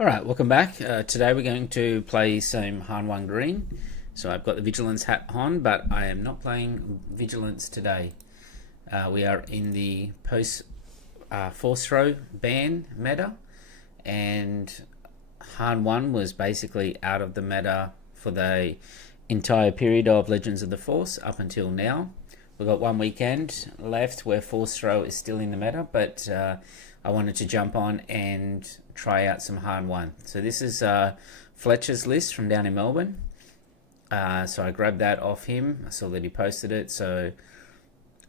Alright, welcome back. Today we're going to play some Han 1 Green. So I've got the Vigilance hat on, but I am not playing Vigilance today. We are in the post Force Throw ban meta, and Han 1 was basically out of the meta for the entire period of Legends of the Force up until now. We've got one weekend left where Force Throw is still in the meta, but I wanted to jump on and try out some Han 1. So this is Fletcher's list from down in Melbourne. So I grabbed that off him. I saw that he posted it. So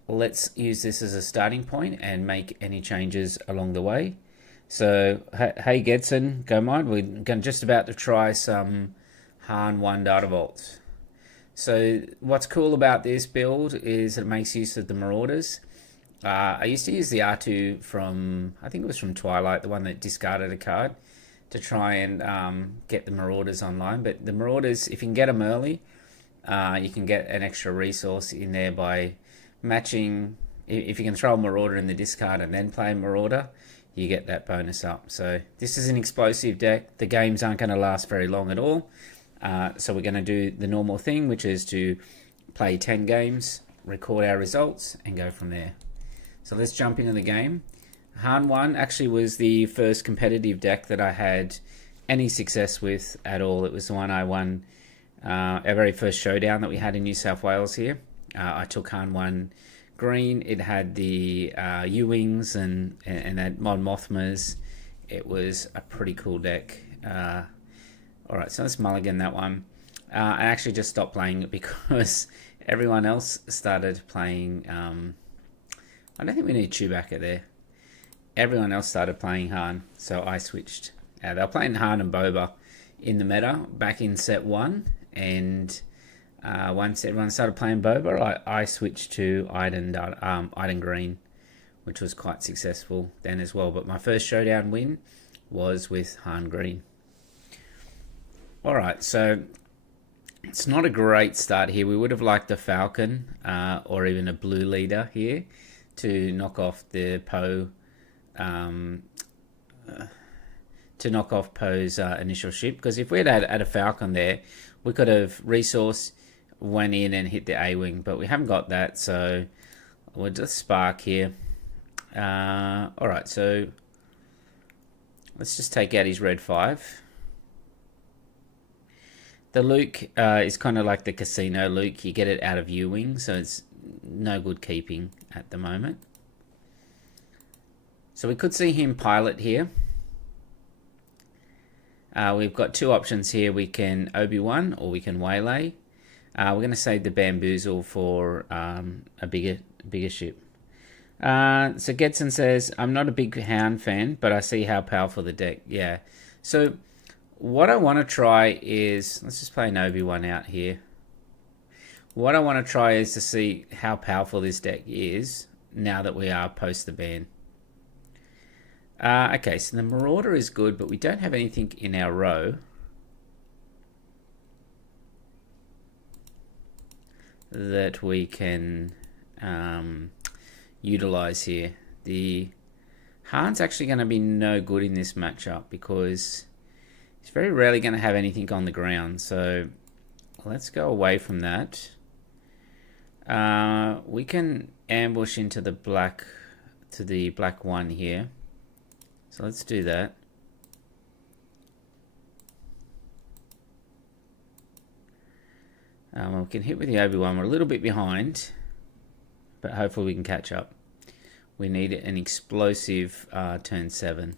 let's use this as a starting point and make any changes along the way. So hey Gedson, go mind. We're going just about to try some Han 1 Data Vaults. So what's cool about this build is it makes use of the Marauders. I used to use the R2 from, I think it was from Twilight, the one that discarded a card, to try and get the Marauders online. But the Marauders, if you can get them early, you can get an extra resource in there by matching. If you can throw a Marauder in the discard and then play a Marauder, you get that bonus up. So this is an explosive deck. The games aren't going to last very long at all. So we're going to do the normal thing, which is to play 10 games, record our results, and go from there. So let's jump into the game. Han 1 actually was the first competitive deck that I had any success with at all. It was the one I won our very first showdown that we had in New South Wales here. I took Han 1 Green. It had the U-Wings and that Mon Mothmas. It was a pretty cool deck. Alright, so let's mulligan that one. I actually just stopped playing it because everyone else started playing... I don't think we need Chewbacca there. Everyone else started playing Han, so I switched. They were playing Han and Boba in the meta back in set 1, and once everyone started playing Boba, I switched to Iden Green, which was quite successful then as well. But my first showdown win was with Han Green. Alright, so it's not a great start here. We would have liked a Falcon or even a Blue Leader here to knock off the Poe, to knock off Poe's initial ship. Because if we had a Falcon there, we could have resourced, went in and hit the A-Wing. But we haven't got that, so we'll just spark here. Alright, so let's just take out his red 5. The Luke is kind of like the casino Luke. You get it out of U-Wing, so it's no good keeping at the moment. So we could see him pilot here. We've got two options here. We can Obi-Wan or we can Waylay. We're going to save the Bamboozle for a bigger ship. So Gedson says, I'm not a big Hound fan, but I see how powerful the deck. Yeah. So what I want to try is, let's just play an Obi-Wan out here. What I want to try is to see how powerful this deck is now that we are post the ban. Okay, so the Marauder is good, but we don't have anything in our row that we can utilize here. The Han's actually going to be no good in this matchup because he's very rarely going to have anything on the ground. So let's go away from that. We can ambush into the black one here. So let's do that. We can hit with the Obi-Wan. We're a little bit behind, but hopefully we can catch up. We need an explosive turn 7.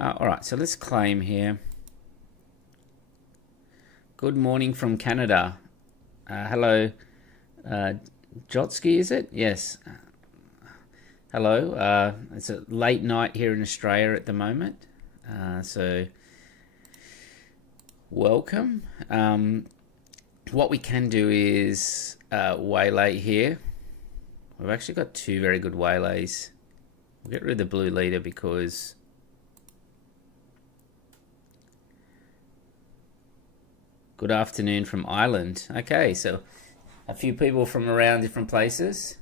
Alright, so let's claim here. Good morning from Canada. Hello, Jotsky, is it? Yes. Hello. It's a late night here in Australia at the moment. So, welcome. What we can do is waylay here. We've actually got two very good waylays. We'll get rid of the Blue Leader because good afternoon from Ireland. Okay, so a few people from around different places.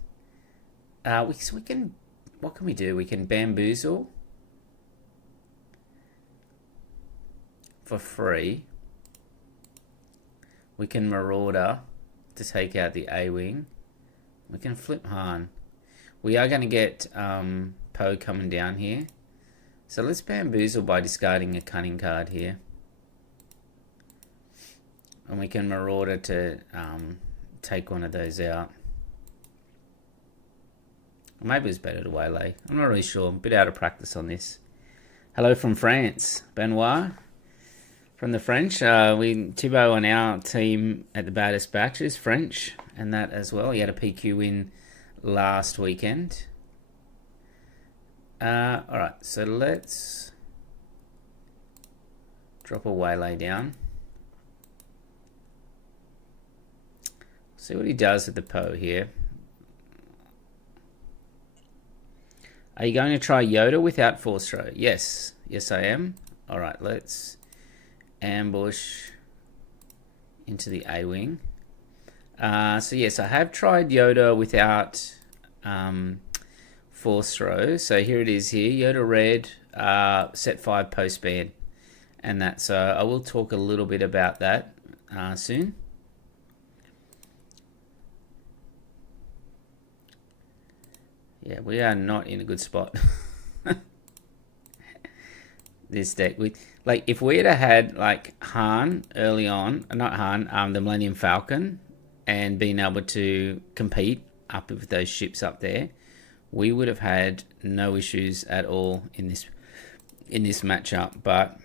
So we can, what can we do? We can bamboozle for free. We can marauder to take out the A-wing. We can flip Han. We are going to get Poe coming down here. So let's bamboozle by discarding a cunning card here. And we can marauder to take one of those out. Or maybe it's better to waylay. I'm not really sure. I'm a bit out of practice on this. Hello from France. Benoit from the French. Thibaut on our team at the Baddest Batch is French. And that as well. He had a PQ win last weekend. Alright, so let's drop a waylay down. See what he does with the Poe here. Are you going to try Yoda without Force Throw? Yes. Yes, I am. Alright, let's ambush into the A-Wing. So yes, I have tried Yoda without Force Throw. So here it is here. Yoda Red, set 5 post-ban. And that, so I will talk a little bit about that soon. Yeah, we are not in a good spot. This deck, like if we had like Han early on, not Han, the Millennium Falcon, and being able to compete up with those ships up there, we would have had no issues at all in this matchup. But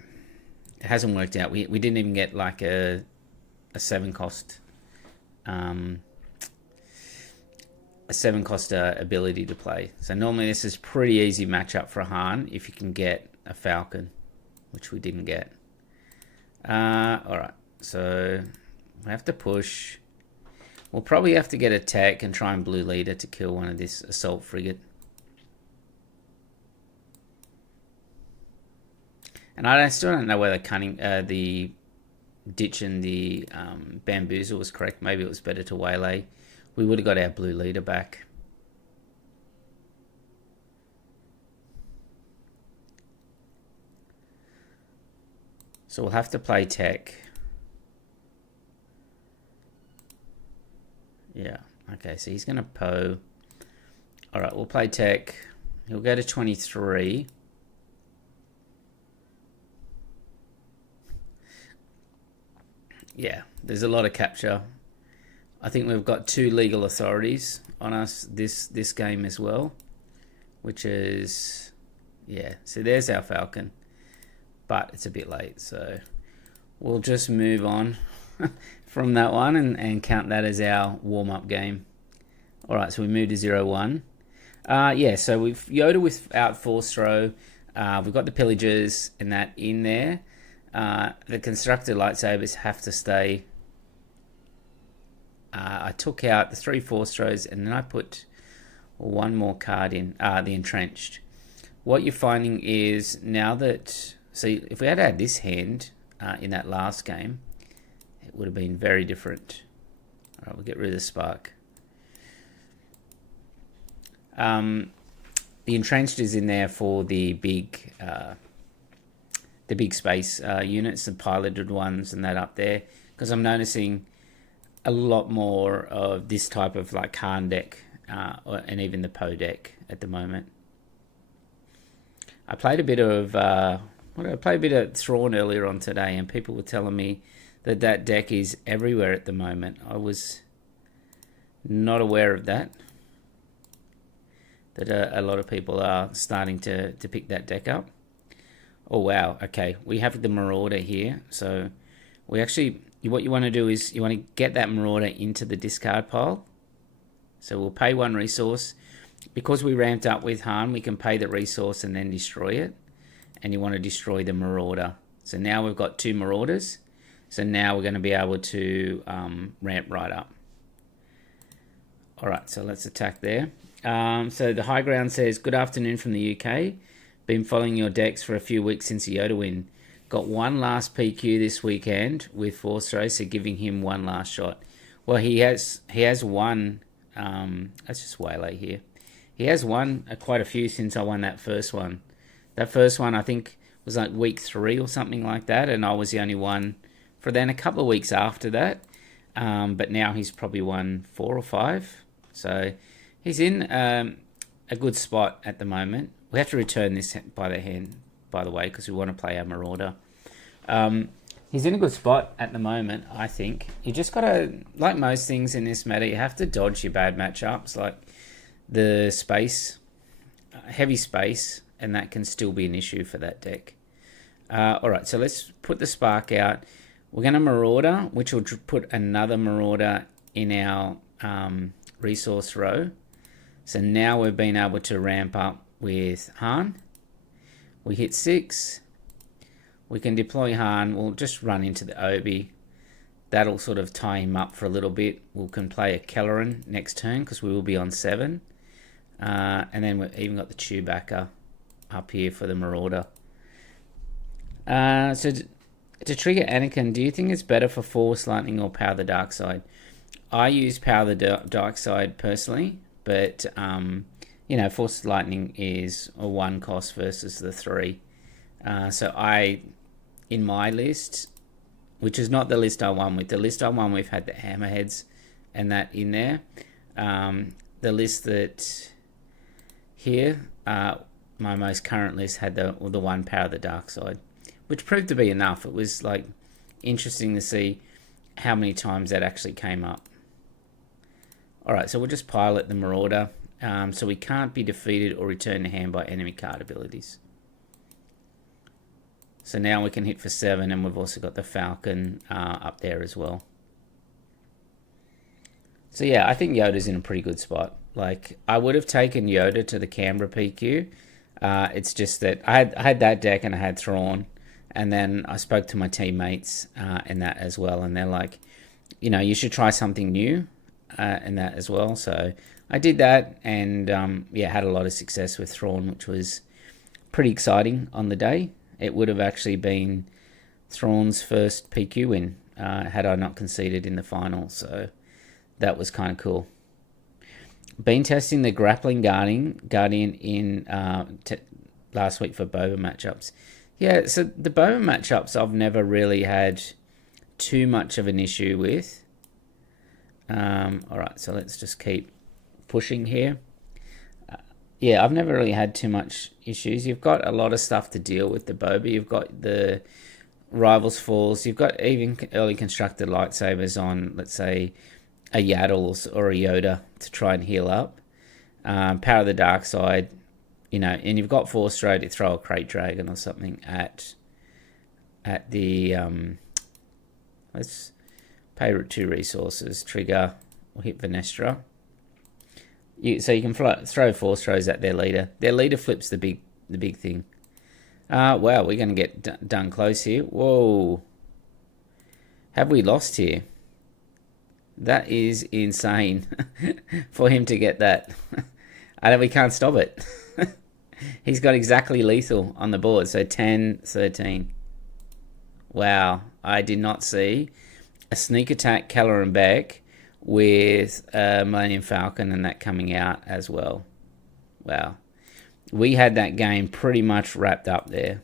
it hasn't worked out. We didn't even get like a 7 cost. A 7 cost ability to play. So normally this is pretty easy matchup for Han if you can get a Falcon, which we didn't get. Alright, so we have to push. We'll probably have to get a tech and try and blue leader to kill one of this assault frigate. And I still don't know whether the ditch and the bamboozle was correct. Maybe it was better to waylay. We would have got our blue leader back. So we'll have to play tech. Yeah, okay, so he's going to Poe. Alright, we'll play tech. He'll go to 23. Yeah, there's a lot of capture. I think we've got 2 legal authorities on us this game as well, which is, yeah, so there's our Falcon, but it's a bit late, so we'll just move on from that one and count that as our warm-up game. Alright, so we move to 0-1. Yeah, so we've Yoda without Force Throw. We've got the Pillagers and that in there. The Constructed Lightsabers have to stay. I took out the 3 Force Throws and then I put 1 more card in, the Entrenched. What you're finding is now that, see, if we had had this hand in that last game, it would have been very different. Alright, we'll get rid of the Spark. The Entrenched is in there for the big space units, the piloted ones and that up there, because I'm noticing a lot more of this type of like Han deck and even the Poe deck at the moment. I played a bit of Thrawn earlier on today, and people were telling me that deck is everywhere at the moment. I was not aware of that. That a lot of people are starting to pick that deck up. Oh wow, okay, we have the Marauder here, so we actually, what you want to do is you want to get that Marauder into the discard pile. So we'll pay 1 resource. Because we ramped up with Han, we can pay the resource and then destroy it. And you want to destroy the Marauder. So now we've got 2 Marauders. So now we're going to be able to ramp right up. Alright, so let's attack there. So the High Ground says, good afternoon from the UK. Been following your decks for a few weeks since the Yoda win. Got 1 last PQ this weekend with Force Throw, so giving him 1 last shot. Well, he has 1. Let's just waylay here. He has won quite a few since I won that first one. That first one, I think, was like week 3 or something like that, and I was the only one for then a couple of weeks after that. But now he's probably won 4 or 5. So he's in a good spot at the moment. We have to return this by the way, because we want to play our Marauder. He's in a good spot at the moment, I think. You just got to, like most things in this meta, you have to dodge your bad matchups, like the space, heavy space, and that can still be an issue for that deck. Alright, so let's put the Spark out. We're going to Marauder, which will put another Marauder in our resource row. So now we've been able to ramp up with Han. We hit 6. We can deploy Han. We'll just run into the Obi. That'll sort of tie him up for a little bit. We can play a Kelleran next turn because we will be on 7. And then we've even got the Chewbacca up here for the Marauder. So to trigger Anakin, do you think it's better for Force Lightning or Power the Dark Side? I use Power the Dark Side personally, but you know, Force Lightning is a 1 cost versus the 3. So in my list, which is not the list I won with, the list I won with had the Hammerheads and that in there. The list that here, my most current list had the 1 Power the Dark Side, which proved to be enough. It was like interesting to see how many times that actually came up. Alright, so we'll just pilot the Marauder. So we can't be defeated or returned to hand by enemy card abilities. So now we can hit for 7, and we've also got the Falcon up there as well. So yeah, I think Yoda's in a pretty good spot. Like, I would have taken Yoda to the Canberra PQ. It's just that I had that deck and I had Thrawn. And then I spoke to my teammates in that as well. And they're like, you know, you should try something new in that as well. So I did that and, yeah, had a lot of success with Thrawn, which was pretty exciting on the day. It would have actually been Thrawn's first PQ win had I not conceded in the final. So that was kind of cool. Been testing the Grappling Guardian in last week for Boba matchups. Yeah, so the Boba matchups I've never really had too much of an issue with. Alright, so let's just keep pushing here. Yeah, I've never really had too much issues. You've got a lot of stuff to deal with the Boba. You've got the Rivals Falls. You've got even early constructed lightsabers on, let's say, a Yaddles or a Yoda to try and heal up. Power of the Dark Side, you know, and you've got Force Throw to throw a Crate Dragon or something at the, let's pay 2 resources, trigger, or hit Venestra. So you can throw Force Throws at their leader. Their leader flips the big thing. Wow, we're going to get done close here. Whoa. Have we lost here? That is insane for him to get that. We can't stop it. He's got exactly lethal on the board. So 10, 13. Wow. I did not see a sneak attack Kelleran Beck with Millennium Falcon and that coming out as well. Wow. We had that game pretty much wrapped up there.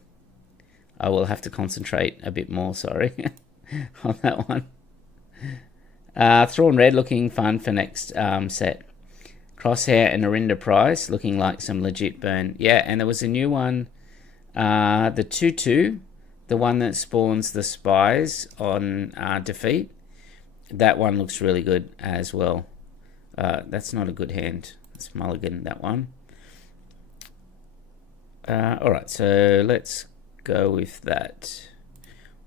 I will have to concentrate a bit more, sorry, on that one. Thrawn Red looking fun for next set. Crosshair and Arinda Price looking like some legit burn. Yeah, and there was a new one, the 2-2, the one that spawns the spies on defeat. That one looks really good as well. That's not a good hand. It's mulligan, that one. Alright, so let's go with that.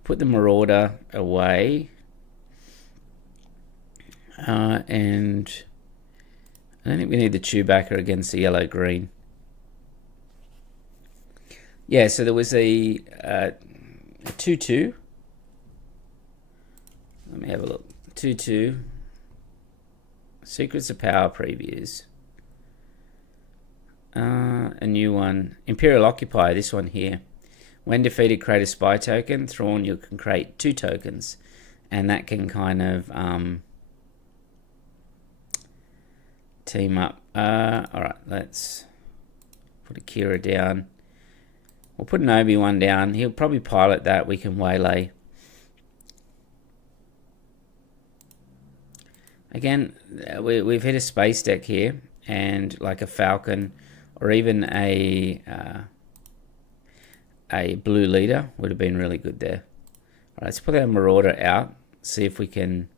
Put the Marauder away. And I don't think we need the Chewbacca against the yellow-green. Yeah, so there was a 2-2. Let me have a look. 2-2. Secrets of Power previews. A new one. Imperial Occupier, this one here. When defeated, create a spy token. Thrawn, you can create 2 tokens. And that can kind of team up Alright, let's put a Kira down. We'll put an Obi-Wan down. He'll probably pilot that. We can waylay. Again, we've hit a space deck here, and like a Falcon or even a blue leader would have been really good there. All right, let's put our Marauder out. See if we can.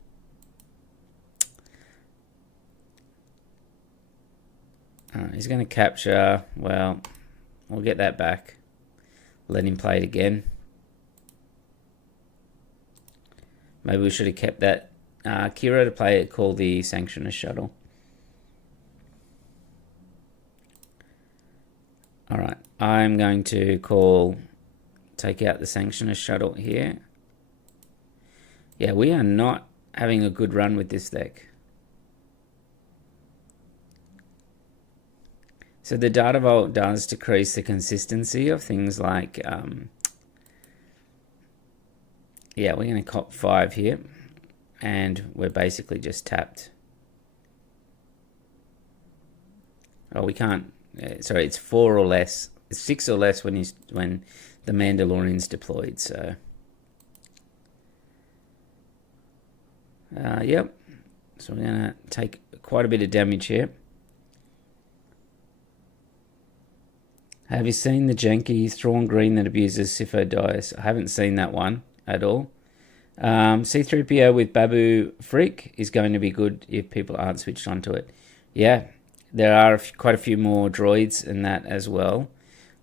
He's going to capture. Well, we'll get that back. Let him play it again. Maybe we should have kept that Kira to play it, call the Sanctioner Shuttle. Alright, I'm going to take out the Sanctioner Shuttle here. Yeah, we are not having a good run with this deck. So the Data Vault does decrease the consistency of things like, yeah, we're going to cop 5 here, and we're basically just tapped. Oh, we can't. Sorry, it's 4 or less. It's 6 or less when the Mandalorian's deployed. So, yep. So we're gonna take quite a bit of damage here. Have you seen the janky Thrawn Green that abuses Sifo dice? I haven't seen that one at all. C-3PO with Babu Freak is going to be good if people aren't switched onto it. Yeah, there are quite a few more droids in that as well.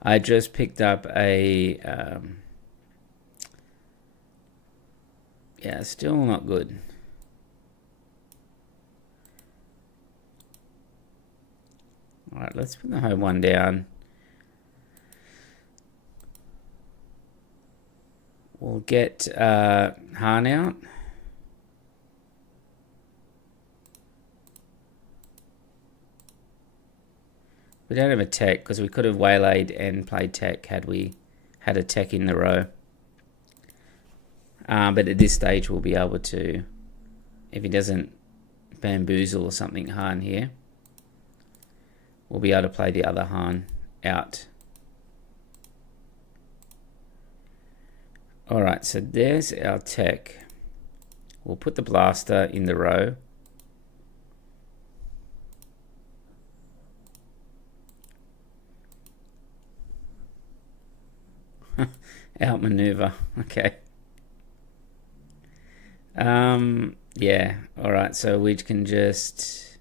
I just picked up a... yeah, still not good. Alright, let's put the home one down. We'll get Han out. We don't have a tech because we could have waylaid and played tech had we had a tech in the row. But at this stage we'll be able to, if he doesn't bamboozle or something Han here, we'll be able to play the other Han out. Alright, so there's our tech. We'll put the blaster in the row. Outmaneuver, okay. Yeah, alright, so we can just,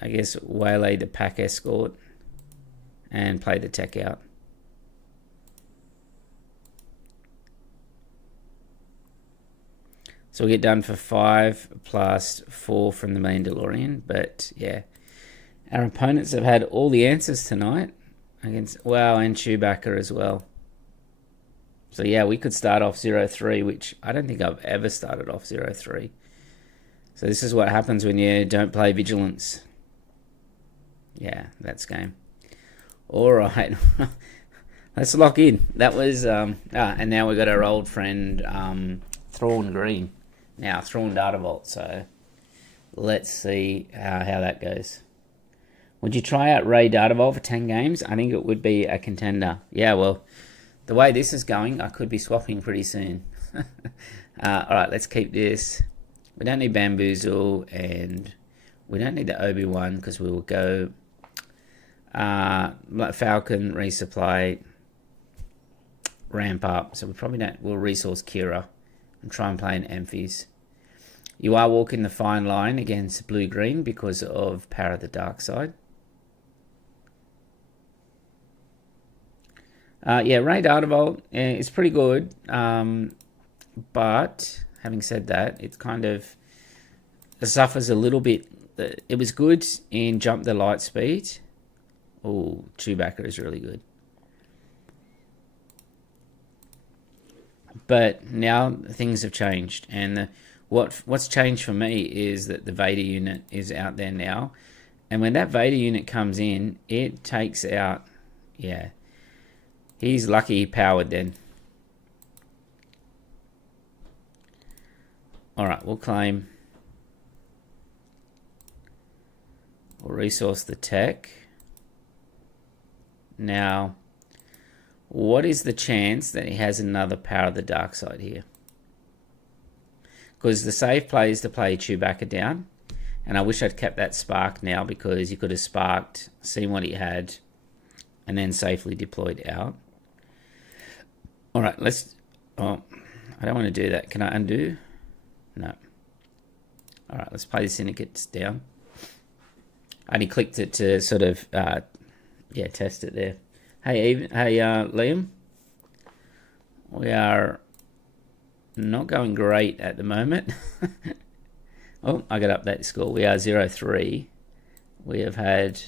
I guess, waylay the pack escort and play the tech out. So we get done for 5 plus 4 from the Mandalorian. But yeah, our opponents have had all the answers tonight against, wow, and Chewbacca as well. So yeah, we could start off 0-3, which I don't think I've ever started off 0-3. So this is what happens when you don't play Vigilance. Yeah, that's game. All right, let's lock in. That was and now we got our old friend Thrawn Green. Now, Thrawn Data Vault, so let's see how that goes. Would you try out Ray Data Vault for 10 games? I think it would be a contender. Yeah, well, the way this is going, I could be swapping pretty soon. Alright, let's keep this. We don't need Bamboozle, and we don't need the Obi-Wan, because we will go Falcon, resupply, ramp up. So we probably don't, we'll resource Kira and try and play an Amphies. You are walking the fine line against blue-green because of Power of the Dark Side. Yeah, Ray Data Vault is pretty good. But having said that, it's kind of, it suffers a little bit. It was good in Jump the Light Speed. Oh, Chewbacca is really good. But now things have changed, and what's changed for me is that the Vader unit is out there now, and when that Vader unit comes in, it takes out, yeah, he's lucky he powered then. Alright, we'll claim. We'll resource the tech. Now, what is the chance that he has another Power of the Dark Side here? Because the safe play is to play Chewbacca down. And I wish I'd kept that spark now, because you could have sparked, seen what he had, and then safely deployed out. Alright, let's... Oh, I don't want to do that. Can I undo? No. Alright, let's play the Syndicates down. I only clicked it to sort of, test it there. Hey, Liam. We are not going great at the moment. Oh, I got up that score. We are 0-3. We have had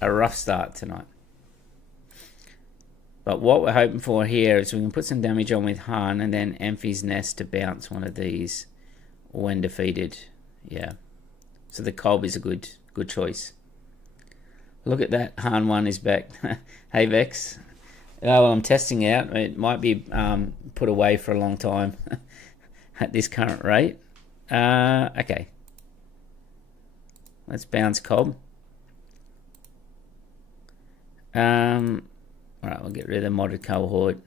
a rough start tonight. But what we're hoping for here is we can put some damage on with Han and then Amphi's Nest to bounce one of these when defeated. Yeah. So the Cobb is a good choice. Look at that. Han 1 is back. Hey, Vex. Oh, well, I'm testing out. It might be put away for a long time at this current rate. Okay. Let's bounce Cobb. Alright, we'll get rid of the modded cohort.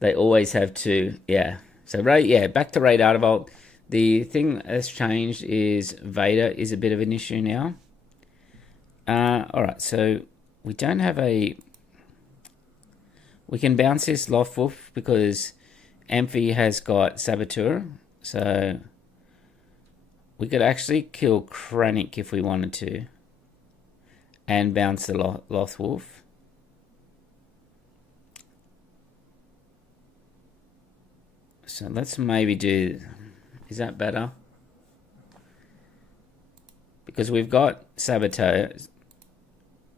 They always have to, yeah. So, back to Ray Data Vault. The thing that's changed is Vader is a bit of an issue now. Alright, so we don't have a... We can bounce this Lothwolf because Amphi has got Saboteur. So we could actually kill Krennic if we wanted to. And bounce the Lothwolf. So let's maybe do... Is that better? Because we've got Saboteur.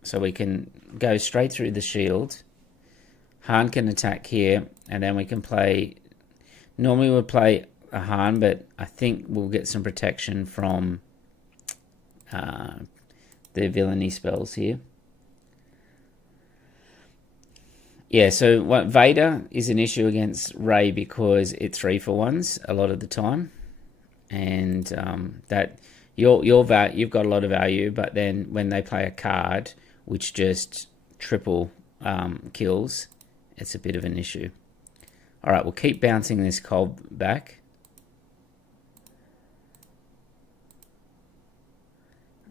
So we can go straight through the shield. Han can attack here, and then we can play... Normally we'll play a Han, but I think we'll get some protection from the villainy spells here. Yeah, so what Vader is an issue against Rey because it 3-for-1s a lot of the time. And that you've got a lot of value, but then when they play a card which just triple kills, it's a bit of an issue. Alright, we'll keep bouncing this Cobb back.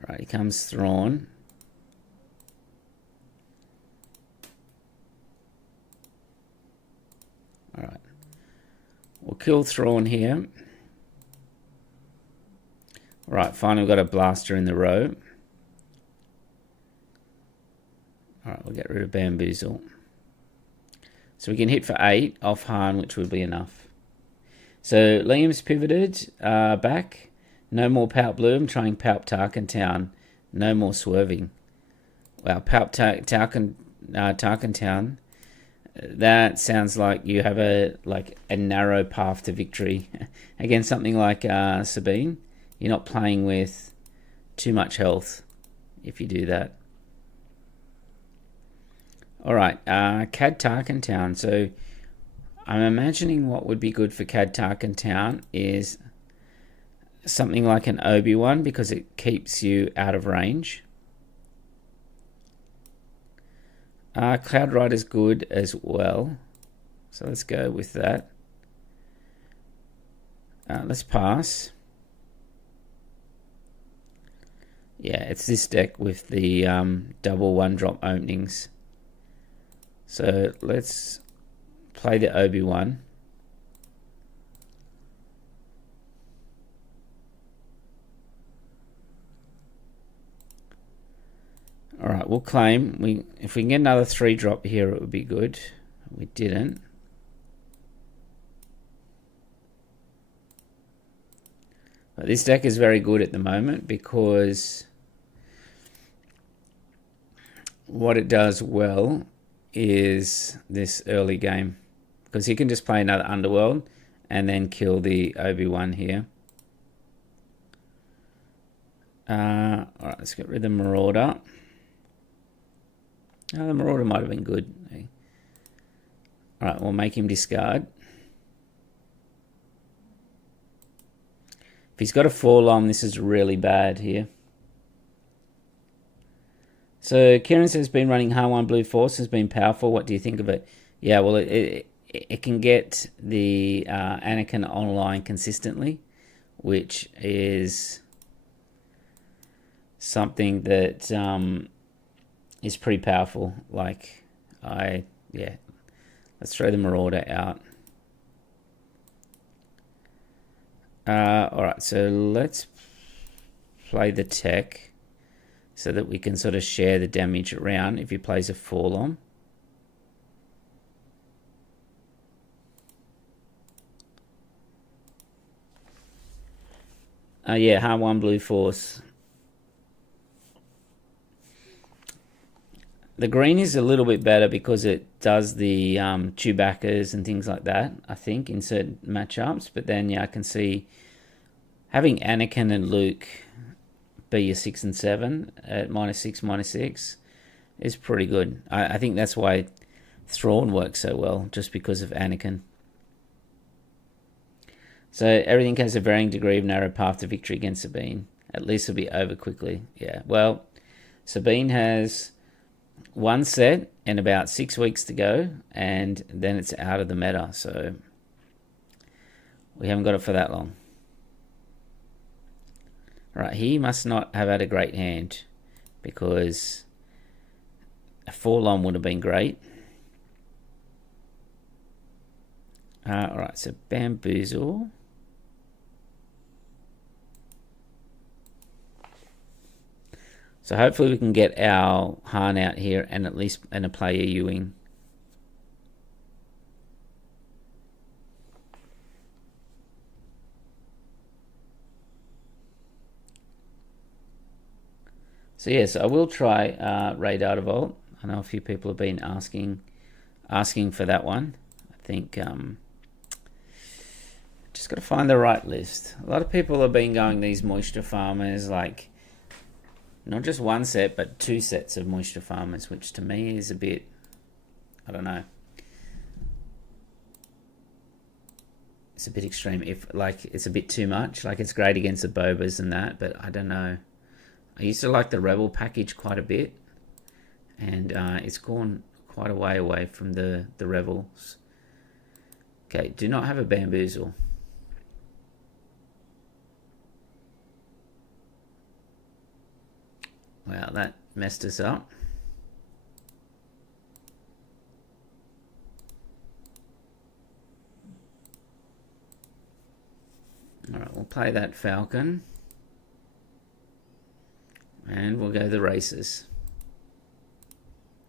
Alright, here comes Thrawn. Alright. We'll kill Thrawn here. Alright, finally we've got a blaster in the row. Alright, we'll get rid of Bamboozle. So we can hit for 8 off Han, which would be enough. So Liam's pivoted back. No more Palp Blue. I'm trying Palp Tarkin Town. No more swerving. Wow, Palp Tarkin Town. That sounds like you have a narrow path to victory against something like Sabine. You're not playing with too much health if you do that. Alright, Cad Tarkin Town. So I'm imagining what would be good for Cad Tarkin Town is something like an Obi-Wan because it keeps you out of range. Cloud Rider's good as well. So let's go with that. Let's pass. Yeah, it's this deck with the double 1-drop openings. So let's play the Obi-Wan. Alright, we'll claim. If we can get another 3-drop here, it would be good. We didn't. But this deck is very good at the moment because what it does well is this early game. Because you can just play another Underworld and then kill the Obi-Wan here. Alright, let's get rid of the Marauder. Oh, the Marauder might have been good. Alright, we'll make him discard. If he's got a 4-lom, this is really bad here. So Kieran says, been running Han1 Blue Force, has been powerful. What do you think of it? Yeah, well, it can get the Anakin online consistently, which is something that is pretty powerful. Like, yeah, let's throw the Marauder out. Alright, so let's play the tech so that we can sort of share the damage around if he plays a 4-lom. Yeah, Han1 Blue Force. The green is a little bit better because it does the Chewbacca's and things like that, I think, in certain matchups. But then, yeah, I can see having Anakin and Luke be your 6 and 7 at -6, -6 is pretty good. I think that's why Thrawn works so well, just because of Anakin. So everything has a varying degree of narrow path to victory against Sabine. At least it'll be over quickly. Yeah, well, Sabine has one set and about 6 weeks to go, and then it's out of the meta, so we haven't got it for that long. Right, he must not have had a great hand, because a 4-lom would have been great. Alright, so Bamboozle. So hopefully we can get our Han out here and at least a player Ewing. So yes, I will try Ray Data Vault. I know a few people have been asking for that one. I think just got to find the right list. A lot of people have been going these moisture farmers, like not just one set, but 2 sets of moisture farmers, which to me is a bit, I don't know. It's a bit extreme. If like it's a bit too much. Like it's great against the Bobas and that, but I don't know. I used to like the Rebel package quite a bit, and it's gone quite a way away from the Rebels. Okay, do not have a Bamboozle. Wow, that messed us up. Alright, we'll play that Falcon. And we'll go the races.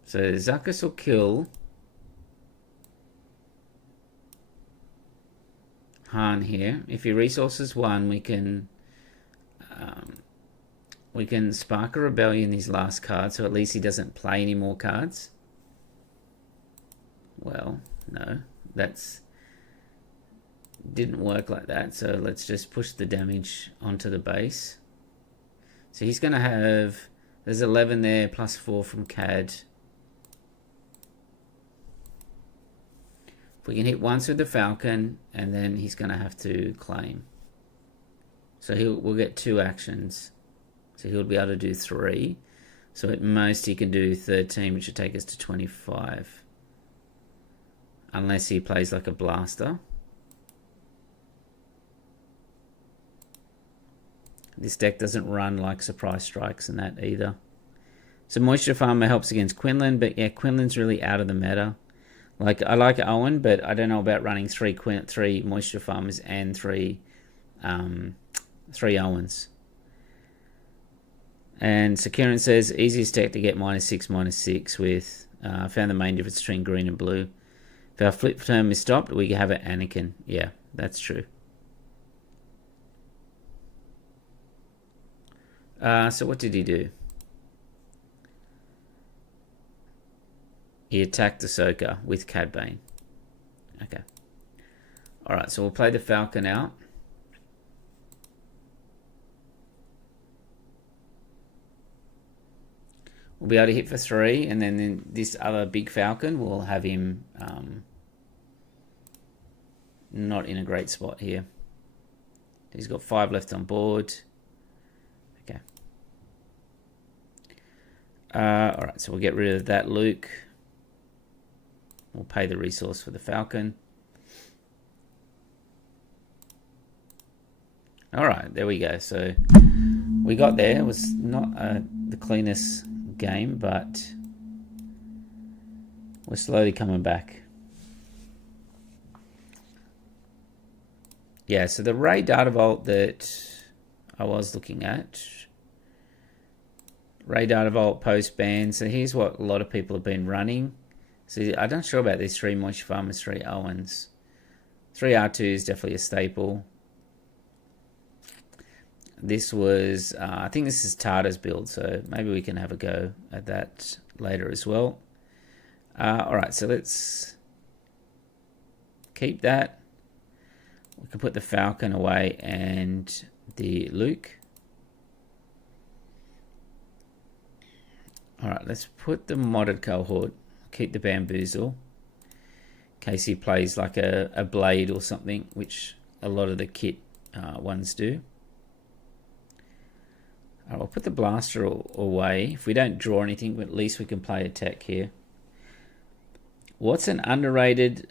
So Zuckuss will kill Han here. If he resources 1, we can spark a rebellion his last card, so at least he doesn't play any more cards. Well, no, that's didn't work like that. So let's just push the damage onto the base. So he's going to have, there's 11 there, plus 4 from CAD. If we can hit once with the Falcon, and then he's going to have to claim. So we'll get 2 actions. So he'll be able to do 3. So at most he can do 13, which would take us to 25. Unless he plays like a blaster. This deck doesn't run like surprise strikes and that either. So Moisture Farmer helps against Quinlan, but yeah, Quinlan's really out of the meta. Like I like Owen, but I don't know about running 3 Moisture Farmers and 3 Owens. And so Kieran says easiest deck to get -6, -6 with. Found the main difference between green and blue. If our flip term is stopped, we have an Anakin. Yeah, that's true. So what did he do? He attacked Ahsoka with Cad Bane. Okay. Alright, so we'll play the Falcon out. We'll be able to hit for 3, and then this other big Falcon will have him not in a great spot here. He's got 5 left on board. Okay. Alright, so we'll get rid of that Luke. We'll pay the resource for the Falcon. Alright, there we go. So we got there. It was not the cleanest game, but we're slowly coming back. Yeah, so the Ray Data Vault that I was looking at, Ray Data Vault post ban. So here's what a lot of people have been running. So I'm not sure about these 3 Moisture Farmers, 3 Owens. 3 R2 is definitely a staple. This was, I think this is Tata's build, so maybe we can have a go at that later as well. Alright, so let's keep that. We can put the Falcon away and the Luke. Alright, let's put the modded cohort. Keep the Bamboozle. In case he plays like a Blade or something, which a lot of the kit ones do. I'll put the Blaster away. If we don't draw anything, but at least we can play a tech here. What's an underrated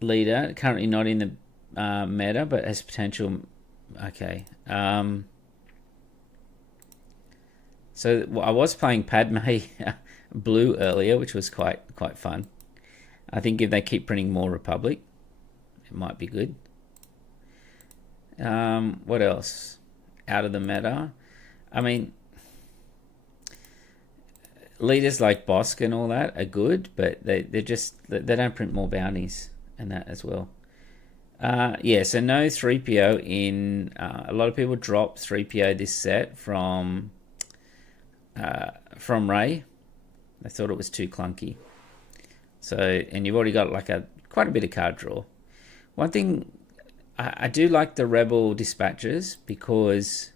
leader? Currently not in the meta, but has potential. Okay. So I was playing Padme Blue earlier, which was quite fun. I think if they keep printing more Republic, it might be good. What else? Out of the meta. I mean, leaders like Bosk and all that are good, but they don't print more bounties and that as well. Yeah, so no 3PO in. A lot of people dropped 3PO this set from Ray. They thought it was too clunky. So, and you've already got like quite a bit of card draw. One thing, I do like the Rebel Dispatches because,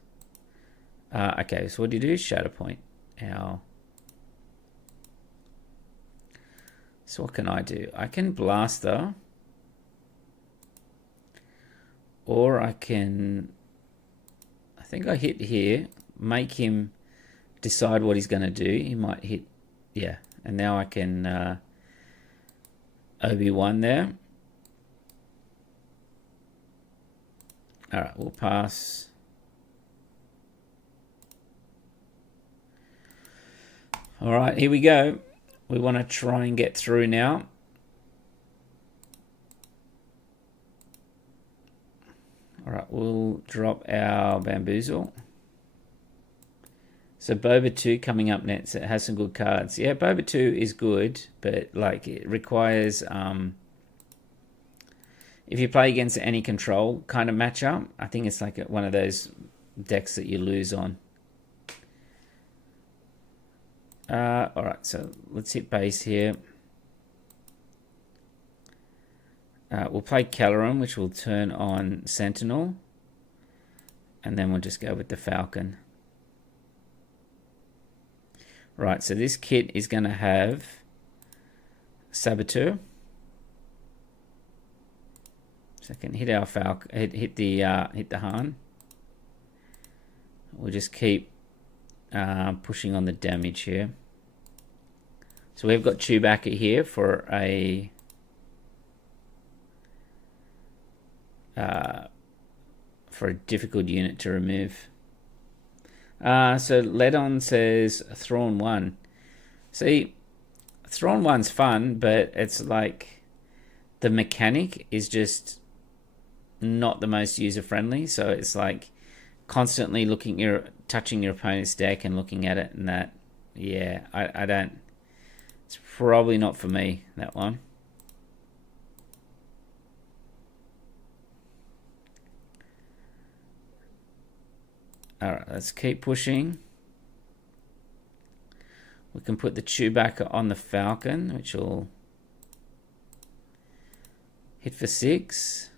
okay, so what do you do? Shatterpoint. So what can I do? I can Blaster, or I can, I think I hit here, make him decide what he's going to do. He might hit, yeah, and now I can Obi-Wan there. Alright, we'll pass. Alright, here we go. We want to try and get through now. Alright, we'll drop our Bamboozle. So Boba 2 coming up next. It has some good cards. Yeah, Boba 2 is good, but like it requires if you play against any control kind of matchup, I think it's like one of those decks that you lose on. Alright, so let's hit base here. We'll play Caloran, which will turn on Sentinel. And then we'll just go with the Falcon. Right, so this kit is going to have Saboteur. So I can hit our Falcon, hit the Han. We'll just keep pushing on the damage here. So we've got Chewbacca here for a difficult unit to remove. So Ledon says Thrawn 1. See, Thrawn 1's fun, but it's like the mechanic is just not the most user friendly. So it's like constantly touching your opponent's deck and looking at it, and that, yeah, I don't. It's probably not for me, that one. Alright, let's keep pushing. We can put the Chewbacca on the Falcon, which will hit for 6.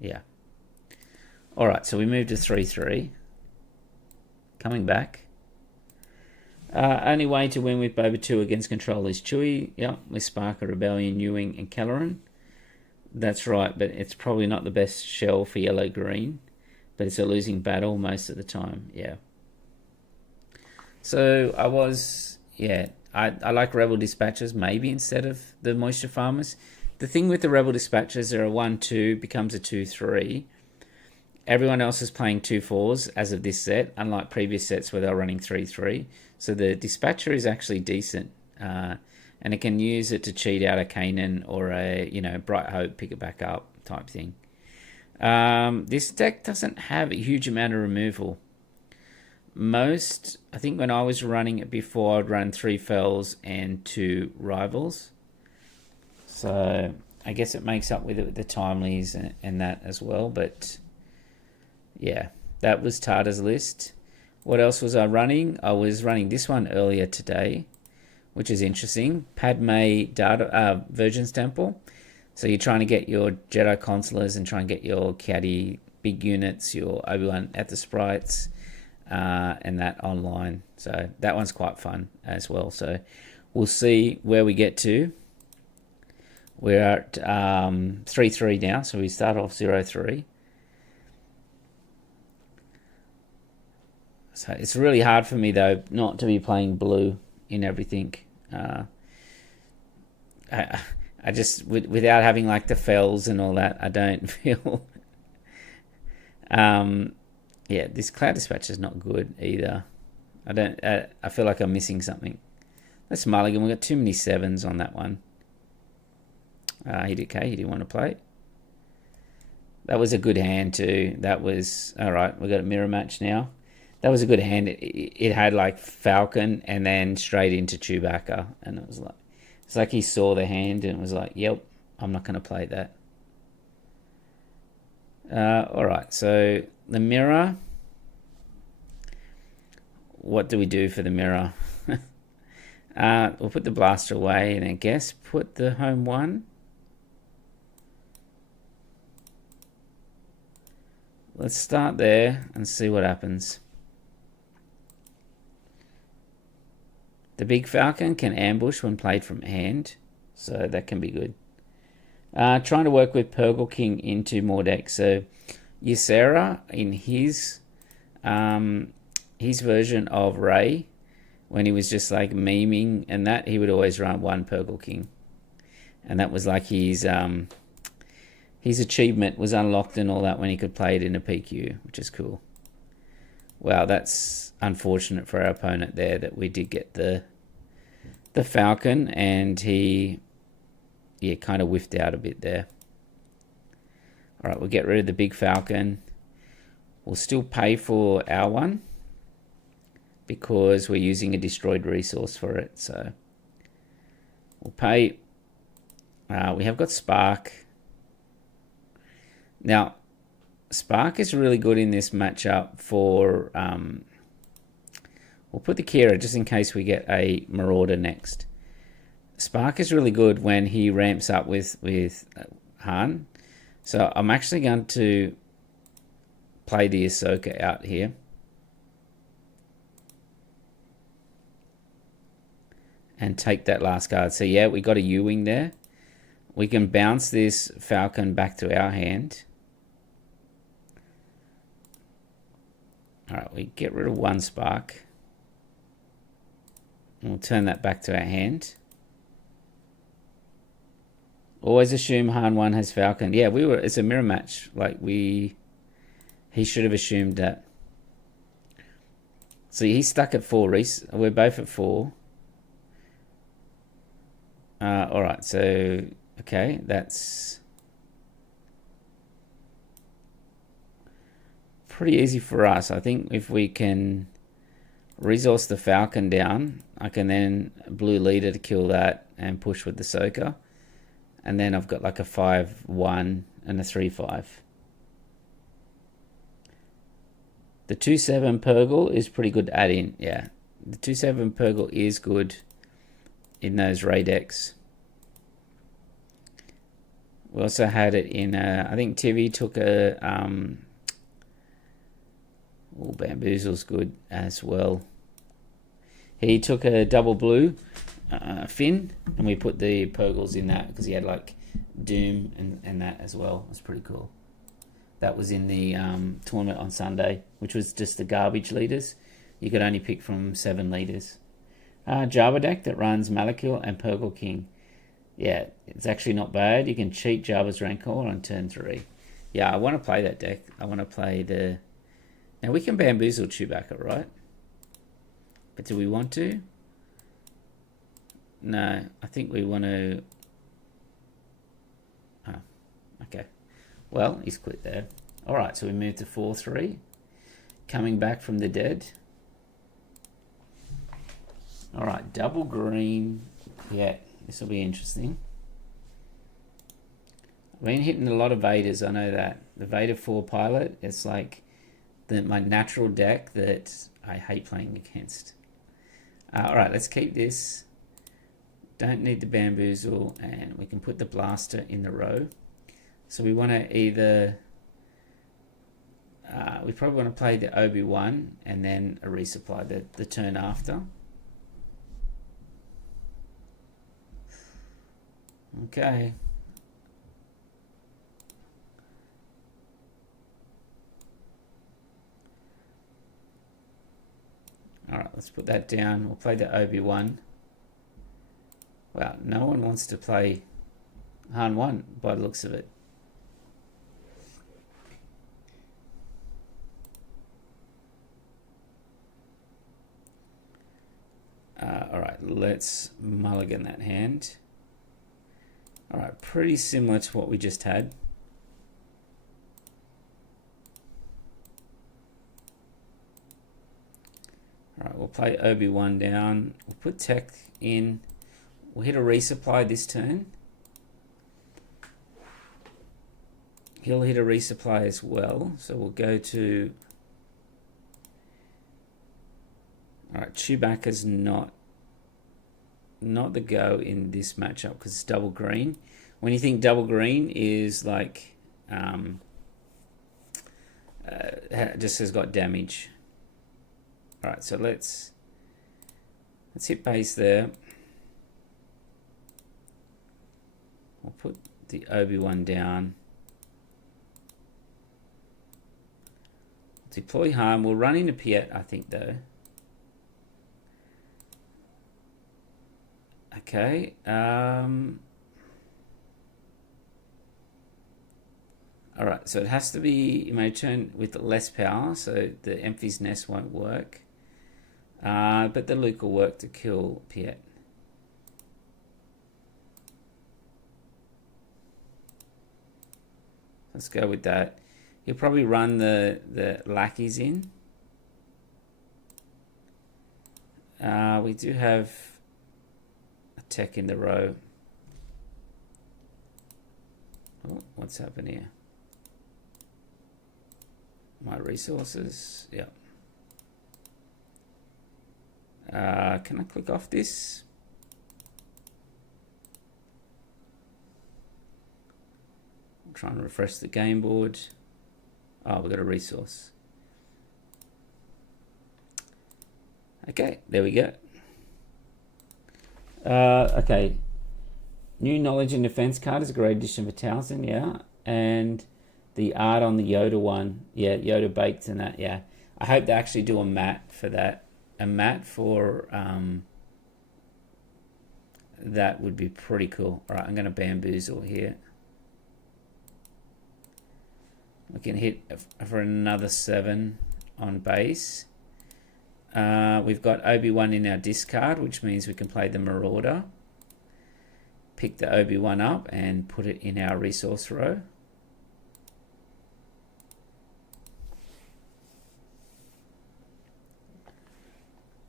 Yeah. Alright, so we moved to 3-3. Coming back. Only way to win with Boba 2 against control is Chewie. Yep, with Sparker, Rebellion, Ewing, and Caloran. That's right, but it's probably not the best shell for yellow-green, but it's a losing battle most of the time, yeah. So I like Rebel Dispatchers maybe instead of the Moisture Farmers. The thing with the Rebel Dispatchers, they're a 1-2, becomes a 2-3. Everyone else is playing 2-4s as of this set, unlike previous sets where they're running 3-3. So the Dispatcher is actually decent, and it can use it to cheat out a Kanan or a Bright Hope, pick it back up type thing. This deck doesn't have a huge amount of removal. I think when I was running it before, I'd run 3 Fells and 2 Rivals. So I guess it makes up with it with the Timelies and that as well. But yeah, that was Tata's list. What else was I running? I was running this one earlier today, which is interesting. Padme Virgin's Temple. So you're trying to get your Jedi Consulars and try and get your Caddy big units, your Obi-Wan at the sprites, and that online. So that one's quite fun as well. So we'll see where we get to. We're at 3-3 now, so we start off 0-3. So it's really hard for me, though, not to be playing blue in everything. I just, without having like the Fells and all that, I don't feel... yeah, this Cloud Dispatch is not good either. I feel like I'm missing something. Let's mulligan. We've got too many 7s on that one. He didn't want to play. That was a good hand too. That was... Alright, we've got a mirror match now. That was a good hand. It had like Falcon and then straight into Chewbacca. And it was like... It's like he saw the hand and was like, yep, I'm not going to play that. Alright, so the mirror. What do we do for the mirror? We'll put the blaster away and I guess put the home one. Let's start there and see what happens. The Big Falcon can ambush when played from hand, so that can be good. Trying to work with Purgle King into more decks. So Ysera in his version of Rey, when he was just like memeing and that, he would always run 1 Purgle King. And that was like his achievement was unlocked and all that when he could play it in a PQ, which is cool. Wow, that's unfortunate for our opponent there that we did get the Falcon and he kind of whiffed out a bit there. Alright, we'll get rid of the Big Falcon. We'll still pay for our one because we're using a destroyed resource for it. So we'll pay. We have got Spark. Now, Spark is really good in this matchup for... we'll put the Kira just in case we get a Marauder next. Spark is really good when he ramps up with Han. So I'm actually going to play the Ahsoka out here. And take that last card. So yeah, we got a U-Wing there. We can bounce this Falcon back to our hand. Alright, we get rid of 1 Spark. And we'll turn that back to our hand. Always assume Han 1 has Falcon. Yeah, it's a mirror match. Like he should have assumed that. So he's stuck at 4. We're both at 4. Alright, so okay, that's pretty easy for us. I think if we can resource the Falcon down, I can then blue leader to kill that and push with the Ahsoka. And then I've got like a 5-1 and a 3-5. The 2-7 Purgle is pretty good to add in. Yeah, the 2-7 Purgle is good in those Rey decks. We also had it in, I think Tivi took a, Bamboozle's good as well. He took a double blue Finn, and we put the Purgles in that because he had like Doom and that as well. It was pretty cool. That was in the tournament on Sunday, which was just the garbage leaders. You could only pick from 7 leaders. Java deck that runs Malakil and Purple King. Yeah, it's actually not bad. You can cheat Java's Rancor on turn 3. Yeah, I want to play that deck. I want to play the... Now, we can bamboozle Chewbacca, right? But do we want to? No, I think we want to... Oh, okay. Well, he's quit there. Alright, so we move to 4-3. Coming back from the dead. Alright, double green. Yeah, this will be interesting. I've been hitting a lot of Vaders, I know that. The Vader 4 pilot, it's like my natural deck that I hate playing against. Alright, let's keep this. Don't need the bamboozle, and we can put the blaster in the row. So we want to either... we probably want to play the Obi-Wan and then a resupply the turn after. Okay. Alright, let's put that down. We'll play the Obi-Wan. Wow, no one wants to play Han 1 by the looks of it. Alright, let's mulligan that hand. Alright, pretty similar to what we just had. Alright, we'll play Obi-Wan down. We'll put Tech in. We'll hit a resupply this turn. He'll hit a resupply as well. So we'll go to... Alright, Chewbacca's not the go in this matchup because it's double green. When you think double green is like just has got damage. Alright, so let's hit base there. We'll put the Obi-Wan down. Deploy harm. We'll run into Piet, I think, though. Okay. Alright, so it has to be, you may turn with less power, so the Emphys Nest won't work. But the Luke will work to kill Piet. Let's go with that. He'll probably run the lackeys in. We do have a Tech in the row. Oh, what's happened here? My resources, yeah. Can I click off this? I'm trying to refresh the game board. Oh, we've got a resource. Okay, there we go. Okay. New Knowledge and Defense card is a great addition for Townsend, yeah. And the art on the Yoda one, yeah, Yoda baked and that, yeah. I hope they actually do a mat for that. A mat for that would be pretty cool. All right, I'm going to bamboozle here. We can hit for another 7 on base. We've got Obi-Wan in our discard, which means we can play the Marauder. Pick the Obi-Wan up and put it in our resource row.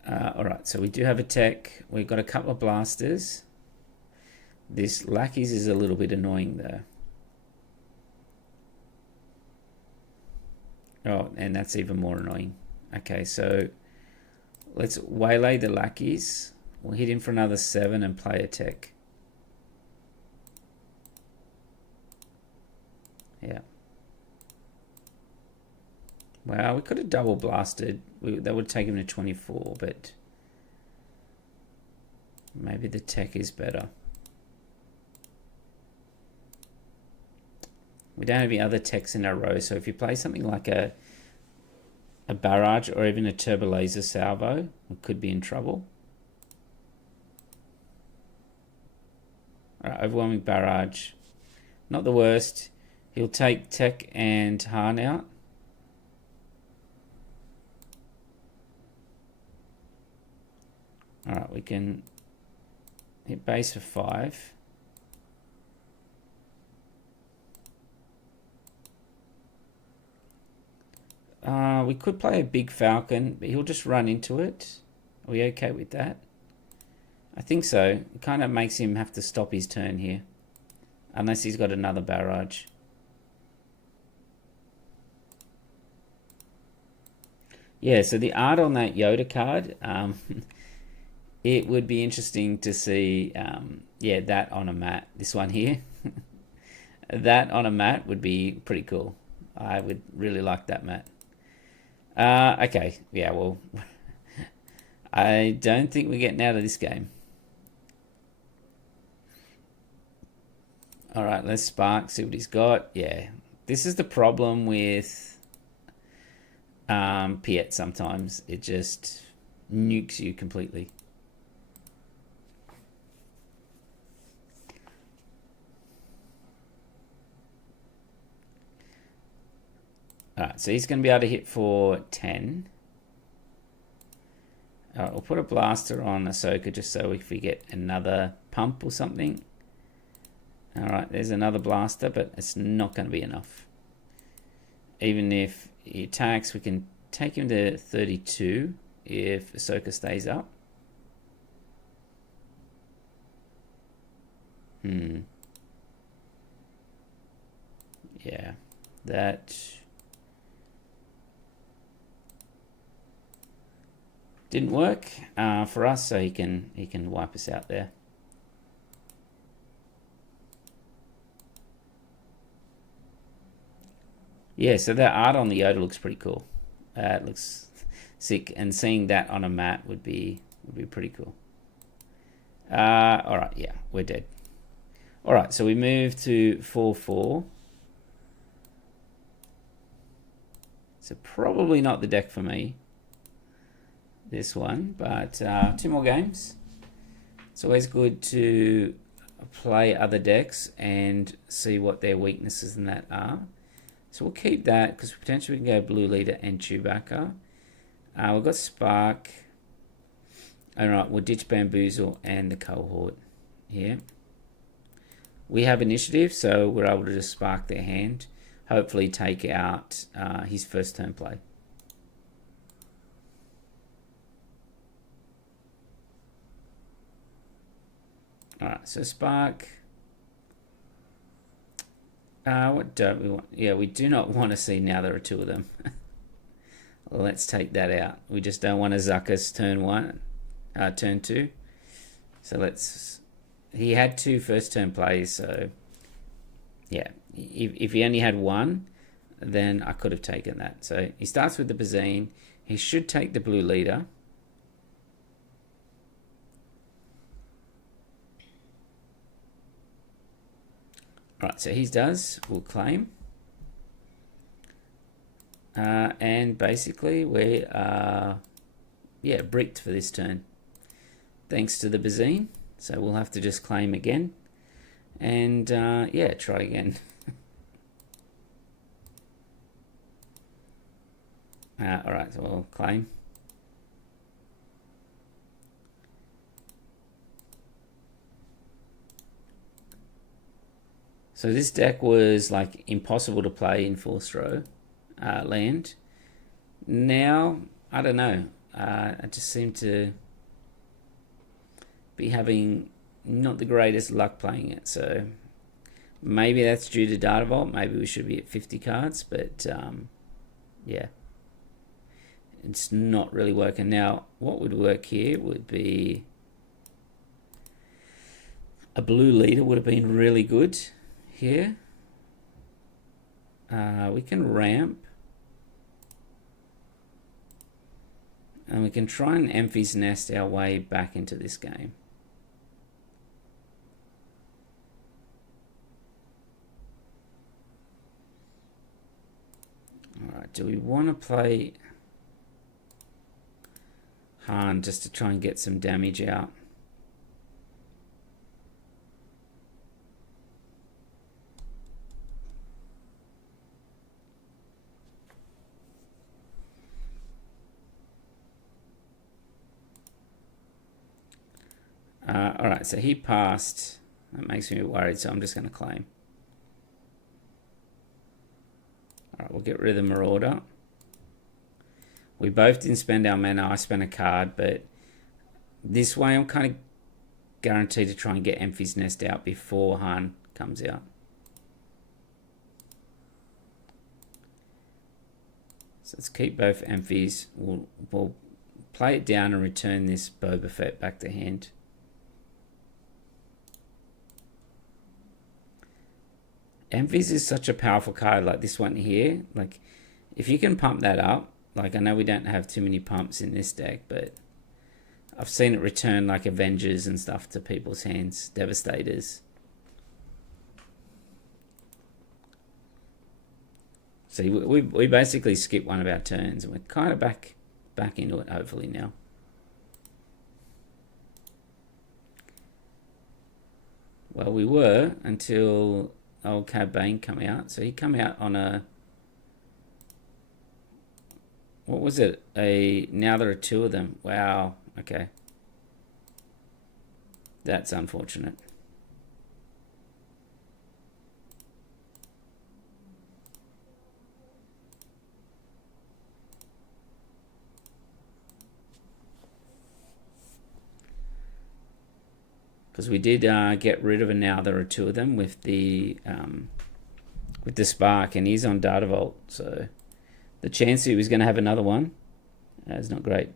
Alright, so we do have a Tech. We've got a couple of blasters. This lackeys is a little bit annoying though. Oh, and that's even more annoying. Okay, so let's waylay the lackeys. We'll hit him for another 7 and play a Tech. Yeah. Well, we could have double blasted. That would take him to 24, but maybe the Tech is better. We don't have any other techs in our row, so if you play something like a barrage or even a turbo laser salvo, we could be in trouble. Alright, overwhelming barrage. Not the worst. He'll take Tech and Han out. Alright, we can hit base for 5. We could play a big Falcon, but he'll just run into it. Are we okay with that? I think so. It kind of makes him have to stop his turn here. Unless he's got another barrage. Yeah, so the art on that Yoda card, it would be interesting to see, yeah, that on a mat. This one here. That on a mat would be pretty cool. I would really like that mat. Okay, yeah, well, I don't think we're getting out of this game. Alright, let's spark, see what he's got. Yeah, this is the problem with Piet sometimes. It just nukes you completely. Alright, so he's going to be able to hit for 10. Alright, we'll put a blaster on Ahsoka just so if we get another pump or something. Alright, there's another blaster, but it's not going to be enough. Even if he attacks, we can take him to 32 if Ahsoka stays up. Yeah, that didn't work for us, so he can wipe us out there. Yeah, so that art on the Yoda looks pretty cool. It looks sick, and seeing that on a mat would be pretty cool. All right, yeah, we're dead. All right, so we move to 4-4. So probably not the deck for me, this one, but 2 more games. It's always good to play other decks and see what their weaknesses in that are. So we'll keep that because potentially we can go Blue Leader and Chewbacca. We've got Spark. Alright, we'll ditch Bamboozle and the Cohort here. We have initiative, so we're able to just spark their hand. Hopefully take out his first turn play. Alright, so Spark. What don't we want? Yeah, we do not want to see now there are 2 of them. Let's take that out. We just don't want to Zuckus turn 2. So let's... He had 2 first turn plays, so... Yeah, if he only had 1, then I could have taken that. So he starts with the Bazine. He should take the Blue Leader. Right, so he does. We'll claim. And basically we are, yeah, bricked for this turn. Thanks to the Bazine. So we'll have to just claim again. And, yeah, try again. Alright, so we'll claim. So this deck was like impossible to play in Force Row land. Now, I don't know. I just seem to be having not the greatest luck playing it. So maybe that's due to Data Vault. Maybe we should be at 50 cards. But yeah, it's not really working. Now, what would work here would be a Blue Leader would have been really good. Here we can ramp and we can try and Emphy's Nest our way back into this game. do we want to play Han just to try and get some damage out? Alright, so he passed. That makes me worried, so I'm just going to claim. Alright, we'll get rid of the Marauder. We both didn't spend our mana. I spent a card, but this way I'm kind of guaranteed to try and get Enfys Nest out before Han comes out. So let's keep both Enfys. We'll play it down and return this Boba Fett back to hand. Enfys is such a powerful card, like this one here. Like, if you can pump that up, like I know we don't have too many pumps in this deck, but I've seen it return like Avengers and stuff to people's hands, Devastators. See, we basically skip one of our turns, and we're kind of back into it, hopefully, now. Well, we were until old Cad Bane come out. So he come out on a... What was it? Now there are two of them. Wow. Okay. That's unfortunate. Because we did get rid of now there are two of them with the spark, and he's on Data Vault, so the chance he was going to have another one is not great.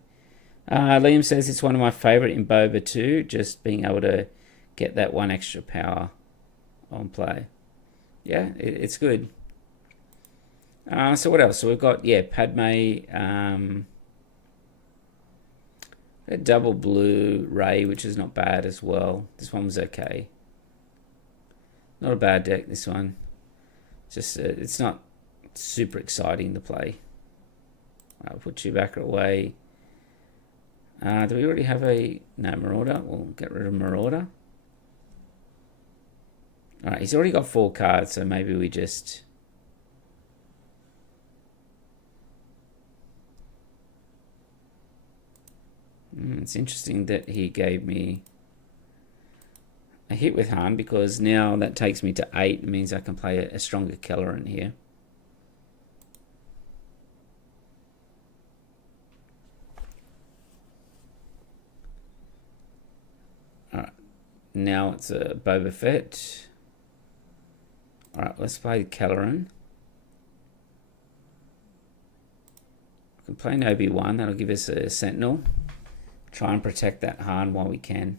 Liam says it's one of my favourite in Boba too, just being able to get that one extra power on play. Yeah, it's good. So what else? So we've got, yeah, Padme, a double blue Ray, which is not bad as well. This one was okay. Not a bad deck, this one. Just it's not super exciting to play. I'll put you back away. Do we already have a... No, Marauder. We'll get rid of Marauder. Alright, he's already got 4 cards, so maybe we just... It's interesting that he gave me a hit with Han, because now that takes me to 8. It means I can play a stronger Keller in here. Alright, now it's a Boba Fett. Alright, let's play Kelleran. We can play an Obi-Wan, that'll give us a Sentinel. Try and protect that Han while we can.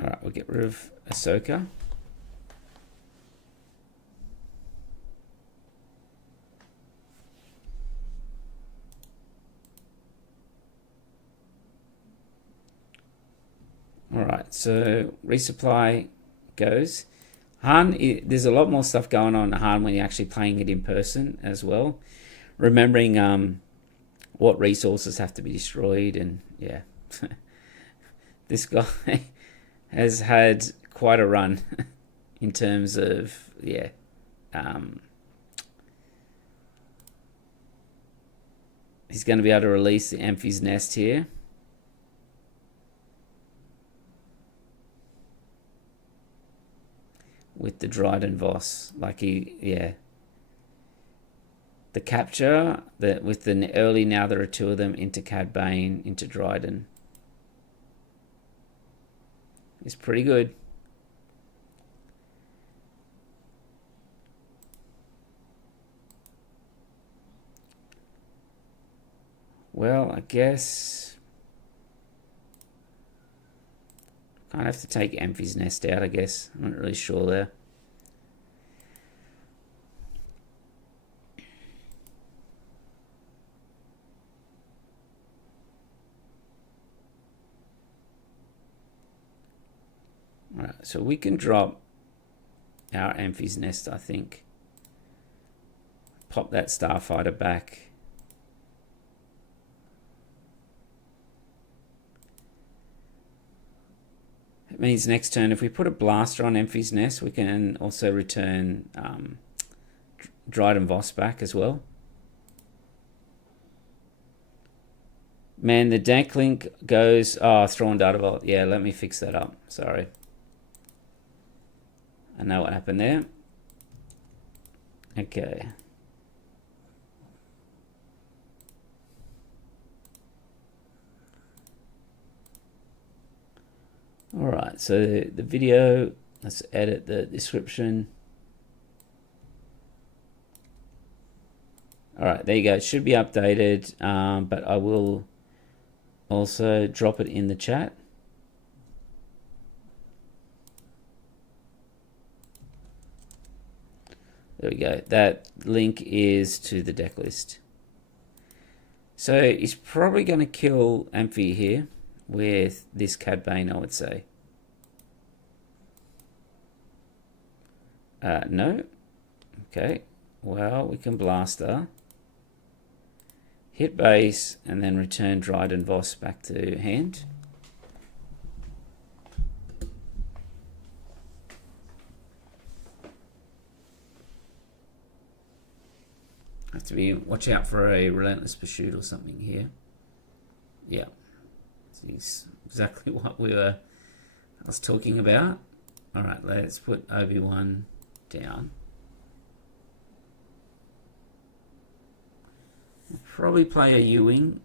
Alright, we'll get rid of Ahsoka. Alright, so resupply goes. Han, there's a lot more stuff going on in Han when you're actually playing it in person as well. Remembering what resources have to be destroyed, and yeah. This guy has had quite a run in terms of, yeah. He's going to be able to release the Enfys Nest here. With the Dryden Voss, like yeah. The capture with the early, now there are 2 of them, into Cad Bane, into Dryden. It's pretty good. Well, I guess kind of have to take Enfys Nest out, I guess. I'm not really sure there. Alright, so we can drop our Amphie's nest, I think. Pop that starfighter back. It means next turn, if we put a blaster on Amphie's nest, we can also return Dryden Voss back as well. Man, the dank link goes... Oh, Thrawn Data Vault. Yeah, let me fix that up. Sorry. I know what happened there. Okay. Alright, so the video, let's edit the description. Alright, there you go. It should be updated, but I will also drop it in the chat. There we go. That link is to the deck list. So he's probably going to kill Amphie here with this Cad Bane, I would say. No. Okay. Well, we can blaster. Hit base and then return Dryden Voss back to hand. Have to be watch out for a relentless pursuit or something here. Yeah, it's exactly what I was talking about. All right, let's put Obi-Wan down. We'll probably play a U-wing.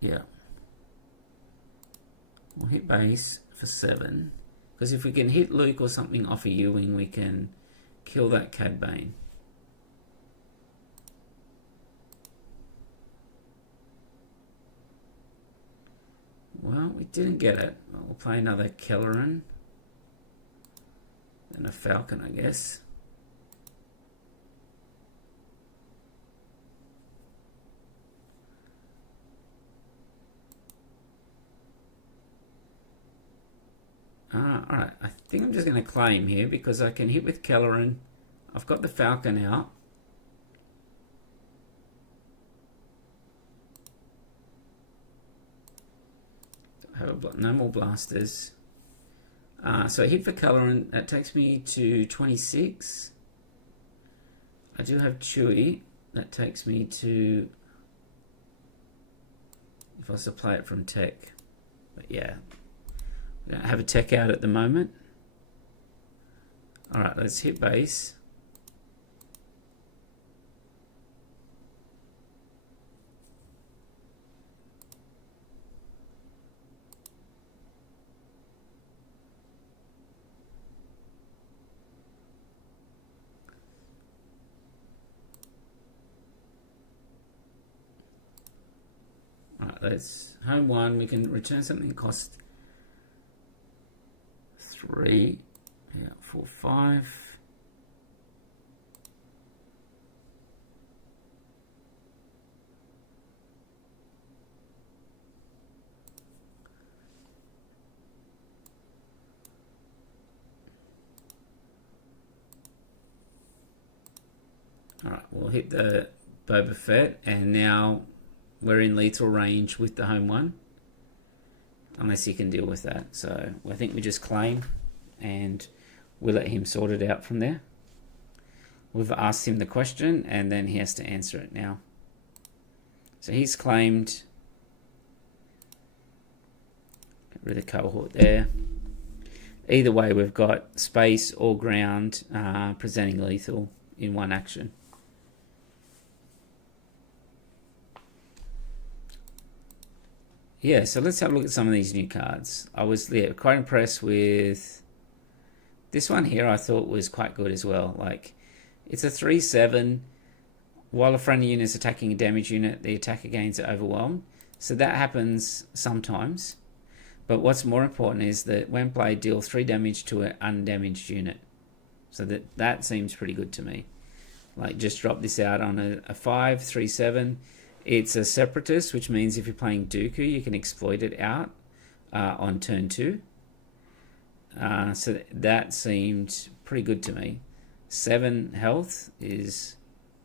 Yeah, we'll hit base for 7 because if we can hit Luke or something off a U-wing, we can kill that Cad Bane. Well, we didn't get it. We'll play another Kelleran. And a Falcon, I guess. Alright, I think I'm just going to claim here because I can hit with Kelleran. I've got the Falcon out. No more blasters. So I hit for Kelleran. That takes me to 26. I do have Chewie. That takes me to... If I was to play it from tech. But yeah. We don't have a tech out at the moment. Alright, let's hit base. Let's home 1. We can return something that costs 3. Yeah, 4, 5. All right, we'll hit the Boba Fett, and now we're in lethal range with the home 1. Unless he can deal with that. So I think we just claim and we'll let him sort it out from there. We've asked him the question and then he has to answer it now. So he's claimed. Get rid of the cohort there. Either way, we've got space or ground presenting lethal in one action. Yeah, so let's have a look at some of these new cards. I was quite impressed with this one here. I thought was quite good as well. Like, it's a 3/7. While a friendly unit is attacking a damage unit, the attacker gains overwhelm. So that happens sometimes. But what's more important is that when played, deal 3 damage to an undamaged unit. So that seems pretty good to me. Like, just drop this out on a 5, 3/7. It's a Separatist, which means if you're playing Dooku, you can exploit it out on turn 2. So that seemed pretty good to me. 7 health is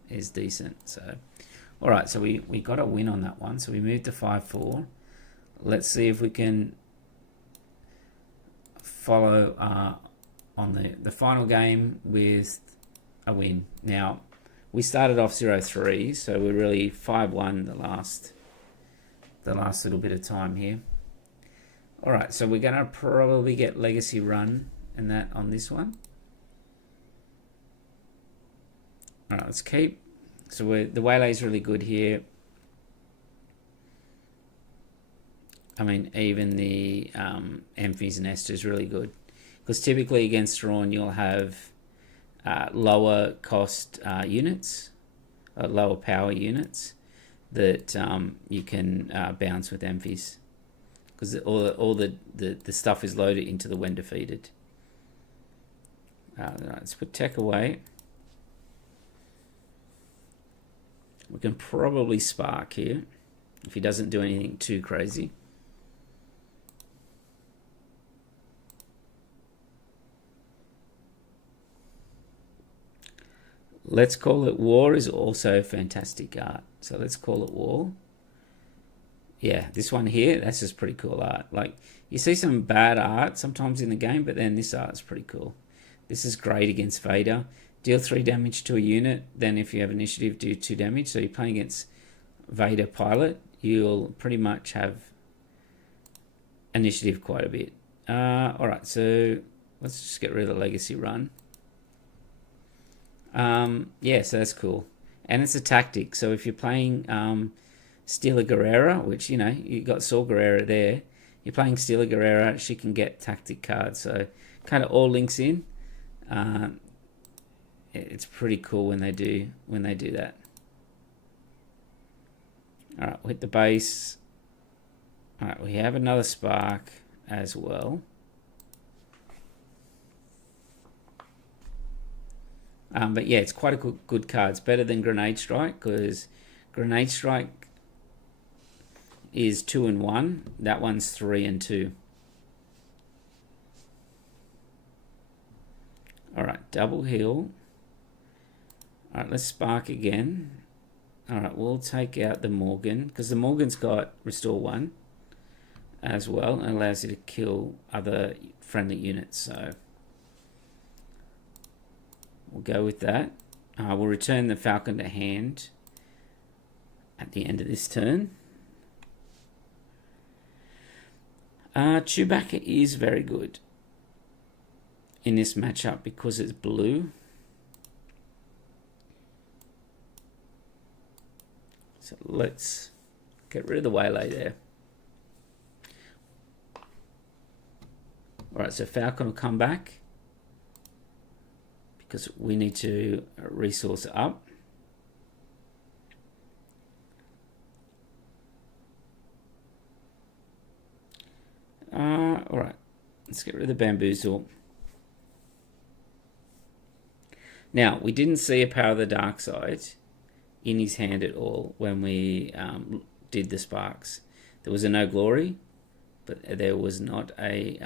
decent. So, all right. So we got a win on that one. So we moved to 5-4. Let's see if we can follow on the final game with a win. Now, we started off 0-3, so we're really 5-1 the last little bit of time here. All right, so we're going to probably get Legacy Run and that on this one. All right, let's keep. So the waylay is really good here. I mean, even the Enfys Nest is really good. Because typically against Thrawn, you'll have lower cost units, lower power units that you can bounce with Enfys. Because all the stuff is loaded into the when defeated. Let's put tech away. We can probably spark here if he doesn't do anything too crazy. Let's Call It War is also fantastic art. So let's call it War. Yeah, this one here, that's just pretty cool art. Like, you see some bad art sometimes in the game, but then this art's pretty cool. This is great against Vader. Deal 3 damage to a unit, then if you have initiative, do 2 damage. So you're playing against Vader Pilot, you'll pretty much have initiative quite a bit. Alright, so let's just get rid of the Legacy Run. Yeah, so that's cool. And it's a tactic. So if you're playing Steela Guerrera, which, you know, you got Saw Gerrera there, you're playing Steela Guerrera, she can get tactic cards. So kind of all links in. It's pretty cool when they do that. All right, we'll hit the base. All right, we have another spark as well. But yeah, it's quite a good card. It's better than Grenade Strike because Grenade Strike is 2 and 1. That one's 3 and 2. All right, double heal. All right, let's spark again. All right, we'll take out the Morgan because the Morgan's got Restore 1 as well and allows you to kill other friendly units. So we'll go with that. We'll return the Falcon to hand at the end of this turn. Chewbacca is very good in this matchup because it's blue. So let's get rid of the waylay there. Alright, so Falcon will come back because we need to resource up. Alright, let's get rid of the Bamboozle. Now, we didn't see a Power of the Dark Side in his hand at all when we did the sparks. There was a No Glory, but there was not a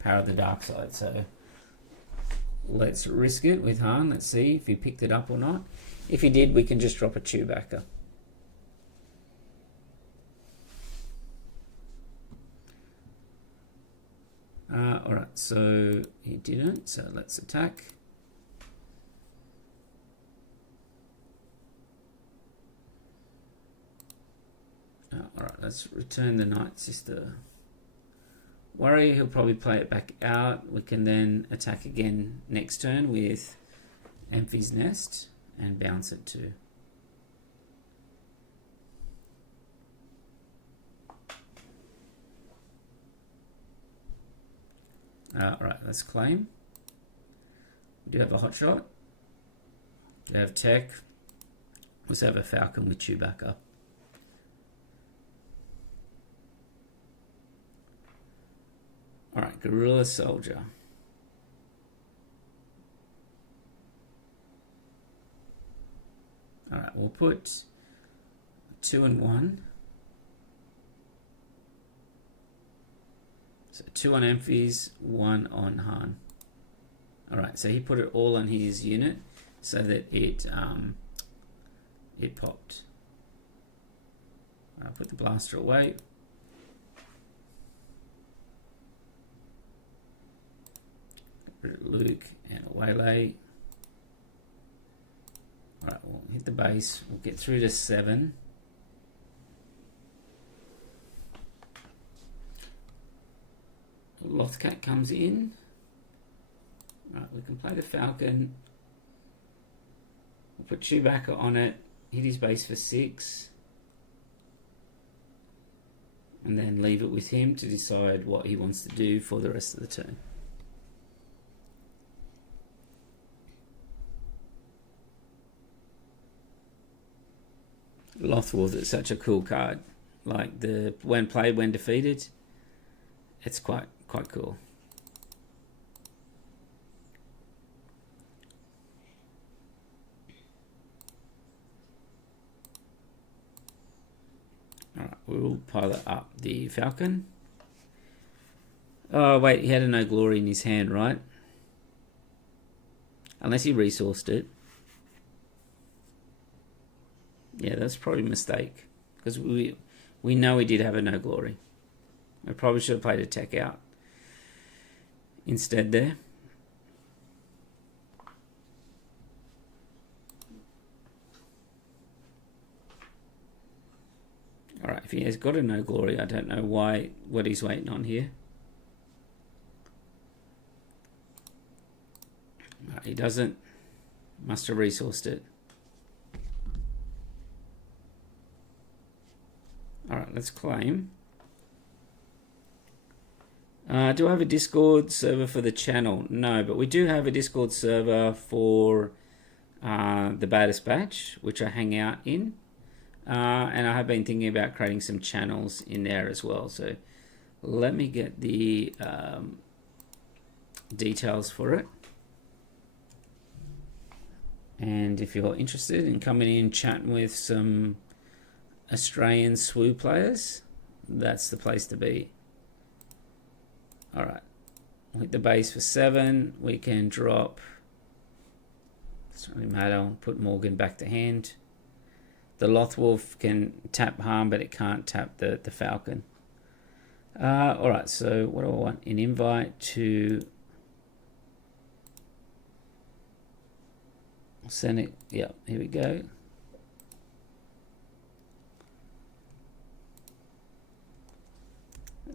Power of the Dark Side. So let's risk it with Han. Let's see if he picked it up or not. If he did, we can just drop a Chewbacca. Alright, so he didn't, so let's attack. Alright, let's return the Night Sister Warrior. He'll probably play it back out. We can then attack again next turn with Enfys Nest and bounce it too. Alright, let's claim. We do have a hotshot. We have tech. We also have a Falcon with Chewbacca. Alright, Guerrilla Soldier. Alright, we'll put 2 and 1. So 2 on Amphies, 1 on Han. Alright, so he put it all on his unit so that it popped. I'll put the blaster away. Luke and a waylay. Alright, we'll hit the base. We'll get through to 7. Lothcat comes in. Right, we can play the Falcon. We'll put Chewbacca on it. Hit his base for 6. And then leave it with him to decide what he wants to do for the rest of the turn. Lothwolf is such a cool card. Like the when played, when defeated, it's quite cool. Alright, we'll pilot up the Falcon. Oh wait, he had a no glory in his hand, right? Unless he resourced it. Yeah, that's probably a mistake. Because we know he did have a no glory. I probably should have played a tech out instead there. Alright, if he has got a no glory, I don't know what he's waiting on here. Right, he doesn't. Must have resourced it. Alright, let's claim. Do I have a Discord server for the channel? No, but we do have a Discord server for the Baddest Batch, which I hang out in. And I have been thinking about creating some channels in there as well. So let me get the details for it. And if you're interested in coming in, chatting with some Australian SWU players, that's the place to be. Alright, we'll hit the base for 7. We can drop, doesn't really matter, I'll put Morgan back to hand. The Lothwolf can tap harm, but it can't tap the Falcon. Alright, so what do I want? An invite to send it. Yeah, here we go.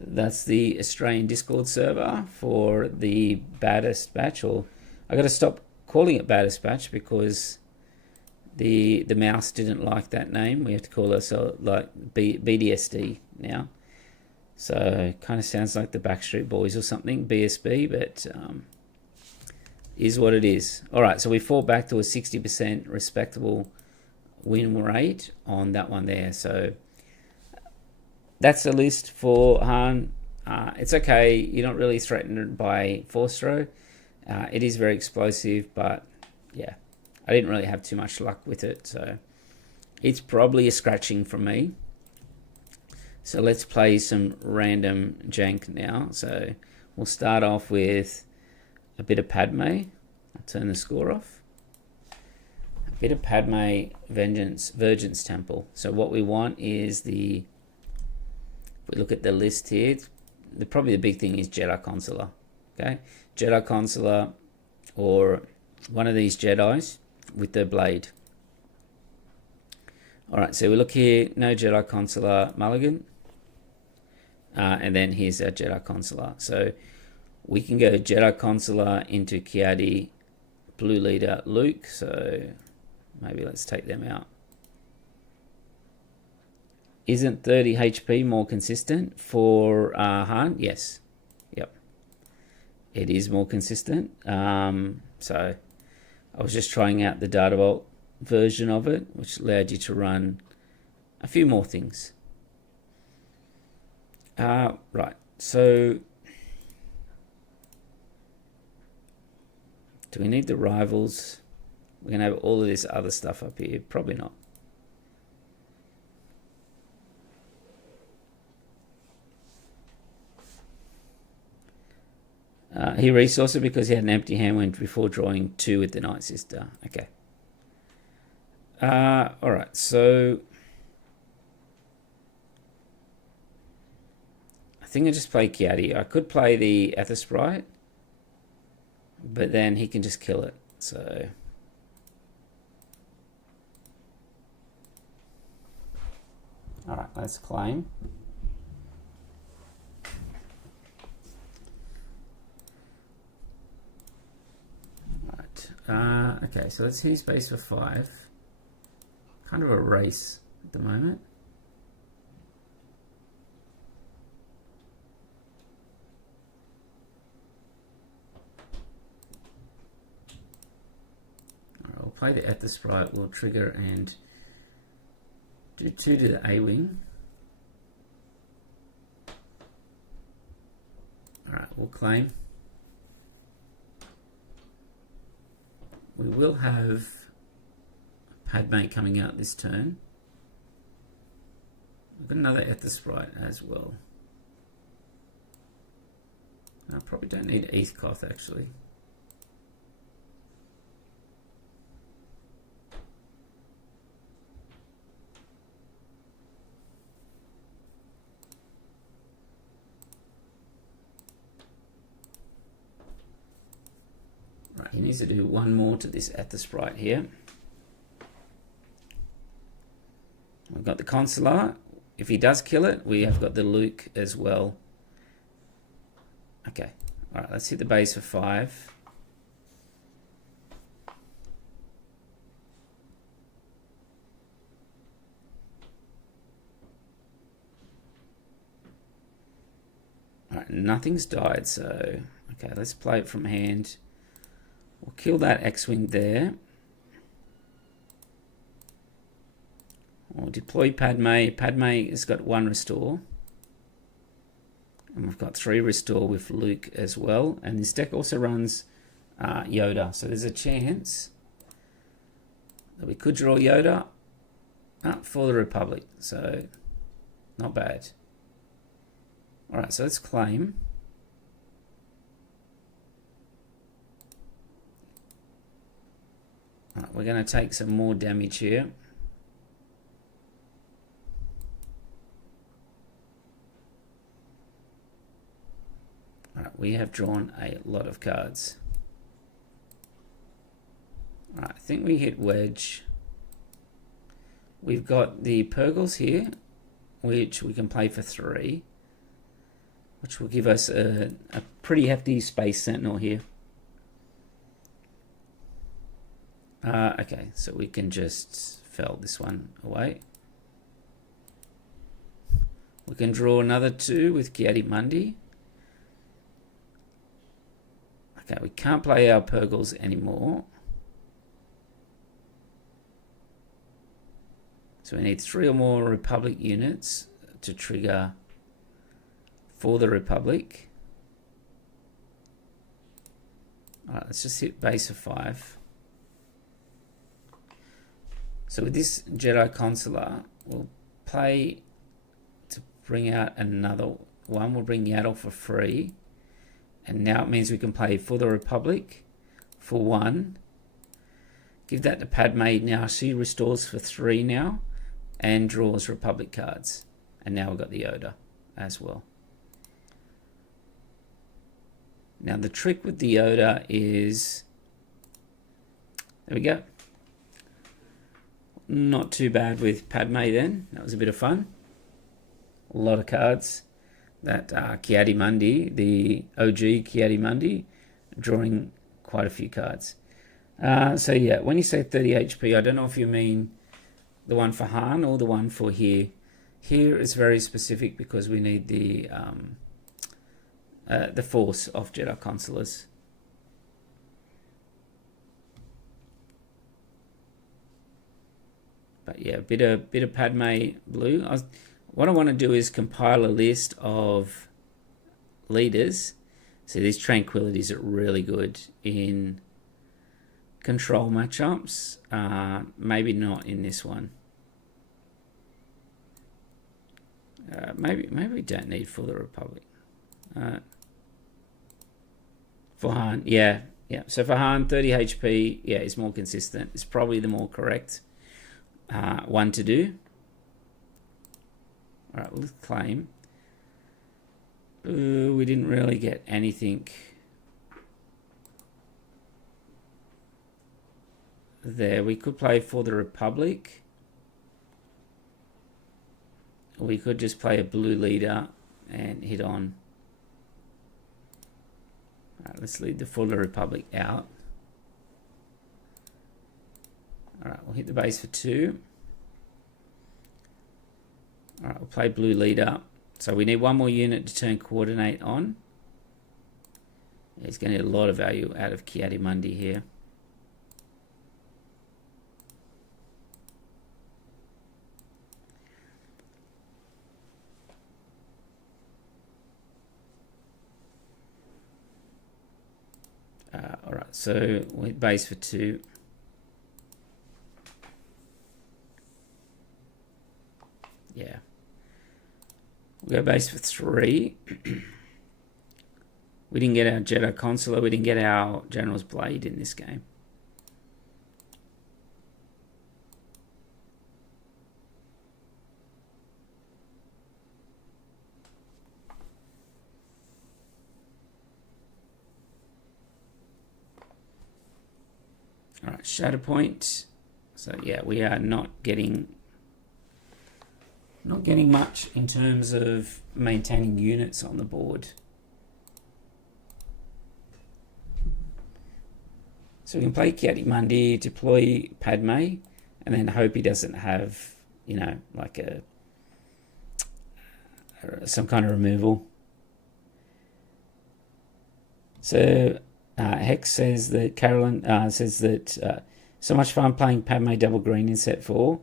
That's the Australian Discord server for the Baddest Batch. Or I got to stop calling it Baddest Batch because the mouse didn't like that name. We have to call ourselves like BDSD now. So kind of sounds like the Backstreet Boys or something, BSB, but is what it is. All right, so we fall back to a 60% respectable win rate on that one there. So that's the list for Han. It's okay. You're not really threatened by force throw. It is very explosive, but yeah, I didn't really have too much luck with it. So it's probably a scratching from me. So let's play some random jank now. So we'll start off with a bit of Padme. I'll turn the score off. A bit of Padme Virgins Temple. So what we want is the, if we look at the list here, probably the big thing is Jedi Consular. Okay, Jedi Consular or one of these Jedis with the blade. Alright, so we look here, no Jedi Consular Mulligan. And then here's our Jedi Consular. So we can go Jedi Consular into Kiadi, Blue Leader Luke. So maybe let's take them out. Isn't 30 HP more consistent for Han? Yes. Yep. It is more consistent. So I was just trying out the Data Vault version of it, which allowed you to run a few more things. Right, so do we need the rivals? We're going to have all of this other stuff up here. Probably not. He resourced it because he had an empty hand when before drawing 2 with the Night Sister. Okay. Alright, so I think I just play Kiadi. I could play the Ether Sprite, but then he can just kill it. So alright, let's claim. Okay, so let's hit space for 5. Kind of a race at the moment. Alright, we'll play the Ether Sprite, we'll trigger and do 2 to the A-Wing. Alright, we'll claim. We will have Padme coming out this turn. We've got another Ether Sprite as well. I probably don't need Eathcoth actually. Right, he needs to do 1 more to this Ether Sprite here. We've got the Consular. If he does kill it, we have got the Luke as well. Okay. Alright, let's hit the base for 5. Alright, nothing's died, so okay, let's play it from hand. We'll kill that X-Wing there. We'll deploy Padme. Padme has got 1 restore. And we've got 3 restore with Luke as well. And this deck also runs Yoda. So there's a chance that we could draw Yoda for the Republic. So not bad. Alright, so let's claim. Alright, we're going to take some more damage here. Alright, we have drawn a lot of cards. Alright, I think we hit wedge. We've got the Purgles here, which we can play for 3, which will give us a pretty hefty Space Sentinel here. Okay, so we can just fell this one away. We can draw another 2 with Kiadi-Mundi. Okay, we can't play our Purgles anymore. So we need 3 or more Republic units to trigger for the Republic. Alright, let's just hit base of 5. So with this Jedi Consular, we'll play to bring out another one. We'll bring Yaddle for free. And now it means we can play for the Republic for 1. Give that to Padme. Now she restores for 3 now and draws Republic cards. And now we've got the Yoda as well. Now the trick with the Yoda is, there we go. Not too bad with Padme then. That was a bit of fun. A lot of cards. That Kiadi-Mundi, the OG Kiadi-Mundi, drawing quite a few cards. So yeah, when you say 30 HP, I don't know if you mean the one for Han or the one for here. Here is very specific because we need the force of Jedi Consulars. But yeah, a bit of Padme blue. What I want to do is compile a list of leaders. So these Tranquilities are really good in control matchups. Maybe not in this one. Maybe we don't need for the Republic. For Han, yeah. So for Han, 30 HP, yeah, is more consistent. It's probably the more correct one to do. All right, let's claim. Ooh, we didn't really get anything there. We could play for the Republic. We could just play a blue leader and hit on. All right, let's lead the Fuller Republic out. All right, we'll hit the base for 2. All right, we'll play blue leader. So we need one more unit to turn coordinate on. It's going to get a lot of value out of Ki-Adi-Mundi here. All right, so we hit base for 2. Yeah. We'll go base for 3. We didn't get our Jedi Consular. We didn't get our General's Blade in this game. All right, Shadow Point. So yeah, we are not getting much in terms of maintaining units on the board. So we can play Ki-Adi-Mundi, deploy Padme, and then hope he doesn't have, you know, like some kind of removal. So Hex says that Carolyn says that so much fun playing Padme double green in set 4.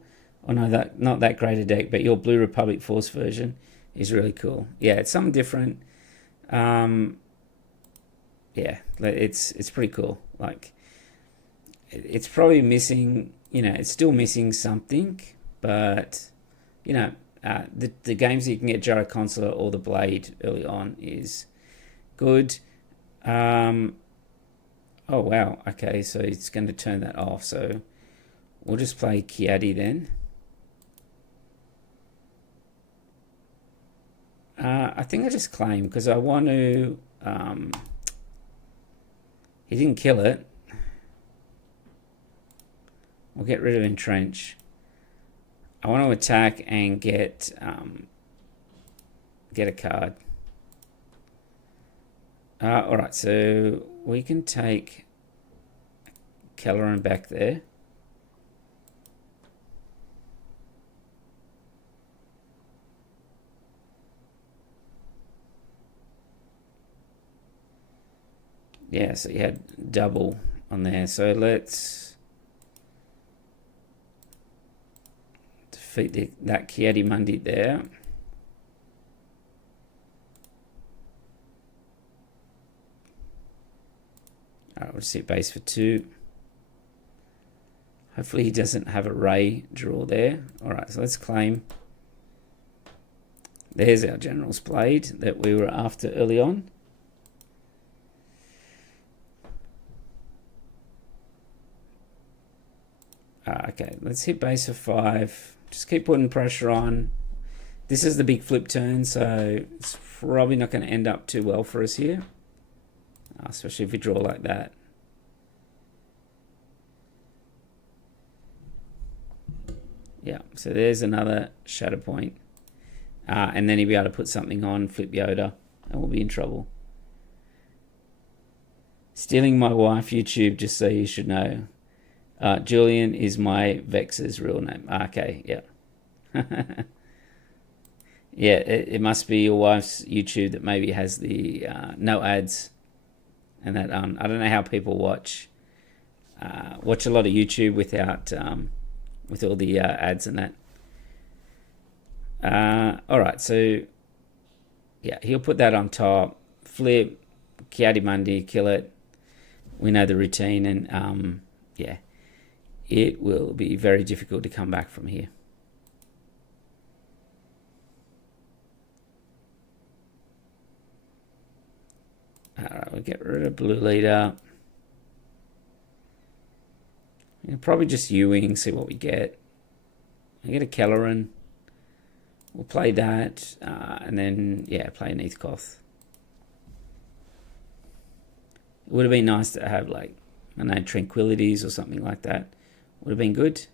Oh no, that not that great a deck, but your Blue Republic Force version is really cool. Yeah, it's something different. Yeah, it's pretty cool. Like, it's probably missing, you know, it's still missing something, but you know, the games that you can get Jedi Consular or the Blade early on is good. Oh wow, okay, so it's going to turn that off. So we'll just play Ki-Adi then. I think I just claim because I want to. He didn't kill it. We'll get rid of Entrench. I want to attack and get a card. All right, so we can take Kelleran back there. Yeah, so you had double on there. So let's defeat that Ki-Adi-Mundi there. Alright, we'll see base for 2. Hopefully he doesn't have a Ray draw there. Alright, so let's claim. There's our General's Blade that we were after early on. Okay, let's hit base for 5. Just keep putting pressure on. This is the big flip turn, so it's probably not going to end up too well for us here. Especially if we draw like that. Yeah, so there's another Shadow Point. And then he'll be able to put something on, flip Yoda, and we'll be in trouble. Stealing my wife YouTube, just so you should know. Julian is my Vex's real name. Okay, yeah. Yeah, it must be your wife's YouTube that maybe has the no ads. And that I don't know how people watch a lot of YouTube without with all the ads and that. All right, so yeah, he'll put that on top. Flip, Ki-Adi-Mundi, kill it. We know the routine, and yeah, it will be very difficult to come back from here. Alright, we'll get rid of blue leader. We'll probably just U-wing, see what we get. I get a Kelleran. We'll play that, and then, yeah, play an Neathcoth. It would have been nice to have, like, I don't know, Tranquilities or something like that. Would have been good.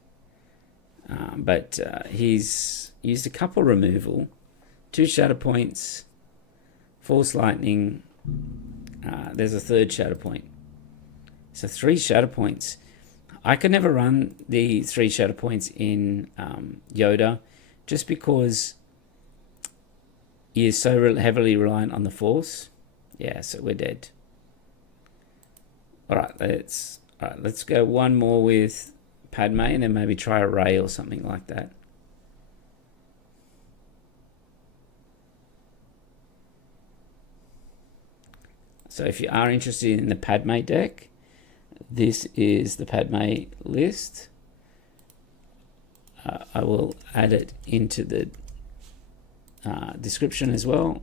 But he's used a couple removal, 2 shatter points, Force Lightning. There's a 3rd shatter point. So 3 shatter points. I could never run the 3 shatter points in Yoda, just because he is so heavily reliant on the Force. Yeah, so we're dead. All right, let's go one more with Padme, and then maybe try a Ray or something like that. So if you are interested in the Padme deck, this is the Padme list. I will add it into the description as well.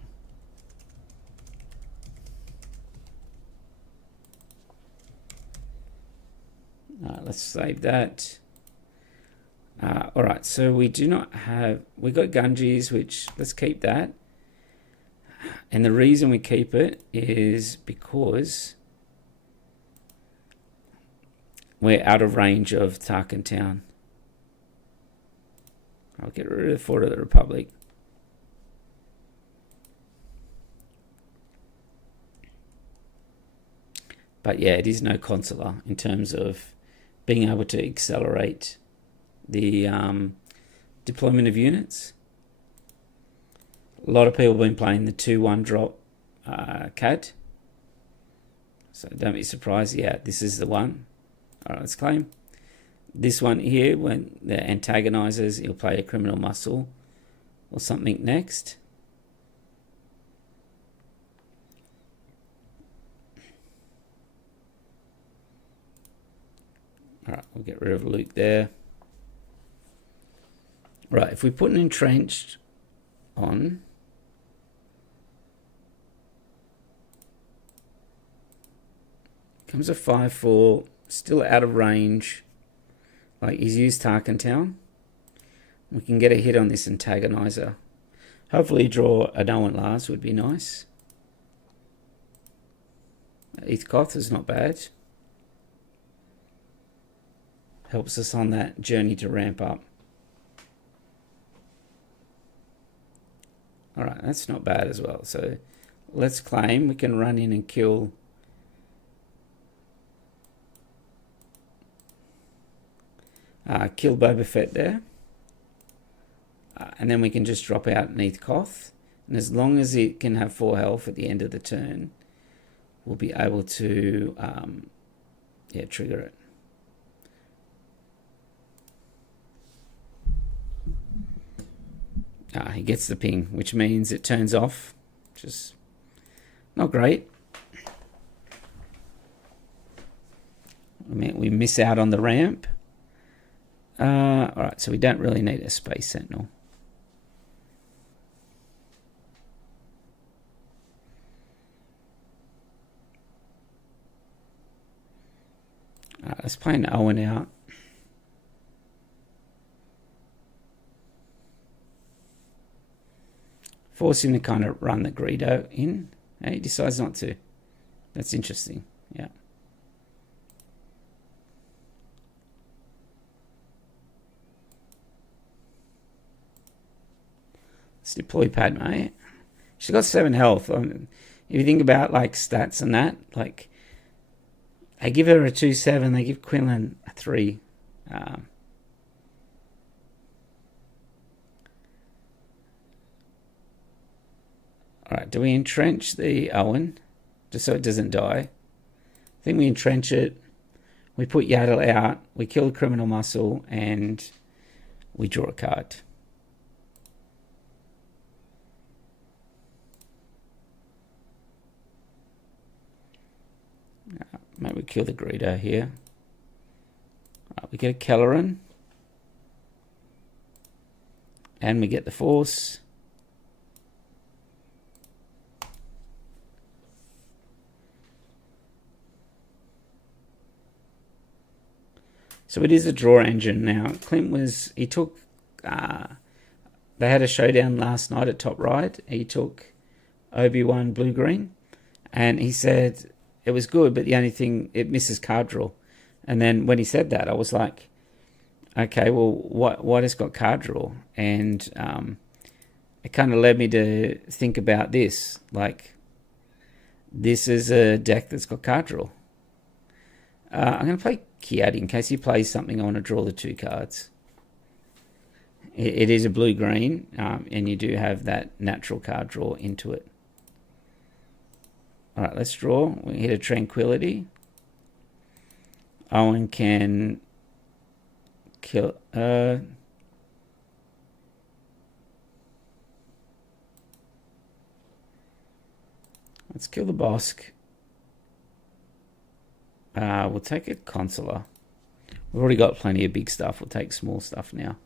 Let's save that. All right, so we do not have, we got Gungies, which let's keep that. And the reason we keep it is because we're out of range of Tarkin Town. I'll get rid of Fort of the Republic. But yeah, it is no consular in terms of being able to accelerate the deployment of units. A lot of people have been playing the 2-1 drop CAD. So don't be surprised. Yeah, this is the one. All right, let's claim. This one here, when the antagonizers, you'll play a criminal muscle or something next. All right, we'll get rid of Luke there. Right, if we put an entrenched on, comes a 5/4, still out of range. Like, he's used Tarkin Town. We can get a hit on this antagonizer. Hopefully draw a no one last would be nice. Neathcoth is not bad. Helps us on that journey to ramp up. Alright, that's not bad as well. So let's claim. We can run in and kill Boba Fett there. And then we can just drop out Neathcoth. And as long as it can have 4 health at the end of the turn, we'll be able to trigger it. He gets the ping, which means it turns off, which is not great. I mean, we miss out on the ramp. Alright, so we don't really need a Space Sentinel. Let's play an Owen out. Force him to kind of run the Greedo in. He decides not to. That's interesting. Yeah. Let's deploy Padme. She's got 7 health. If you think about like stats and that, like they give her a 2/7, they give Quinlan a 3. Alright, do we entrench the Owen? Just so it doesn't die. I think we entrench it. We put Yaddle out. We kill the criminal muscle. And we draw a card. Maybe we kill the Greedo here. We get a Kelleran. And we get the Force. So it is a draw engine now. Clint was, he took, they had a showdown last night at top right. He took Obi-Wan blue-green, and he said it was good, but the only thing, it misses card draw. And then when he said that, I was like, okay, well, what has got card draw? And it kind of led me to think about this. Like, this is a deck that's got card draw. I'm going to play Kiadi in case he plays something. I want to draw the 2 cards. It is a blue-green, and you do have that natural card draw into it. All right, let's draw. We hit a Tranquility. Owen can kill... let's kill the Bosk. We'll take a Consular. We've already got plenty of big stuff. We'll take small stuff now.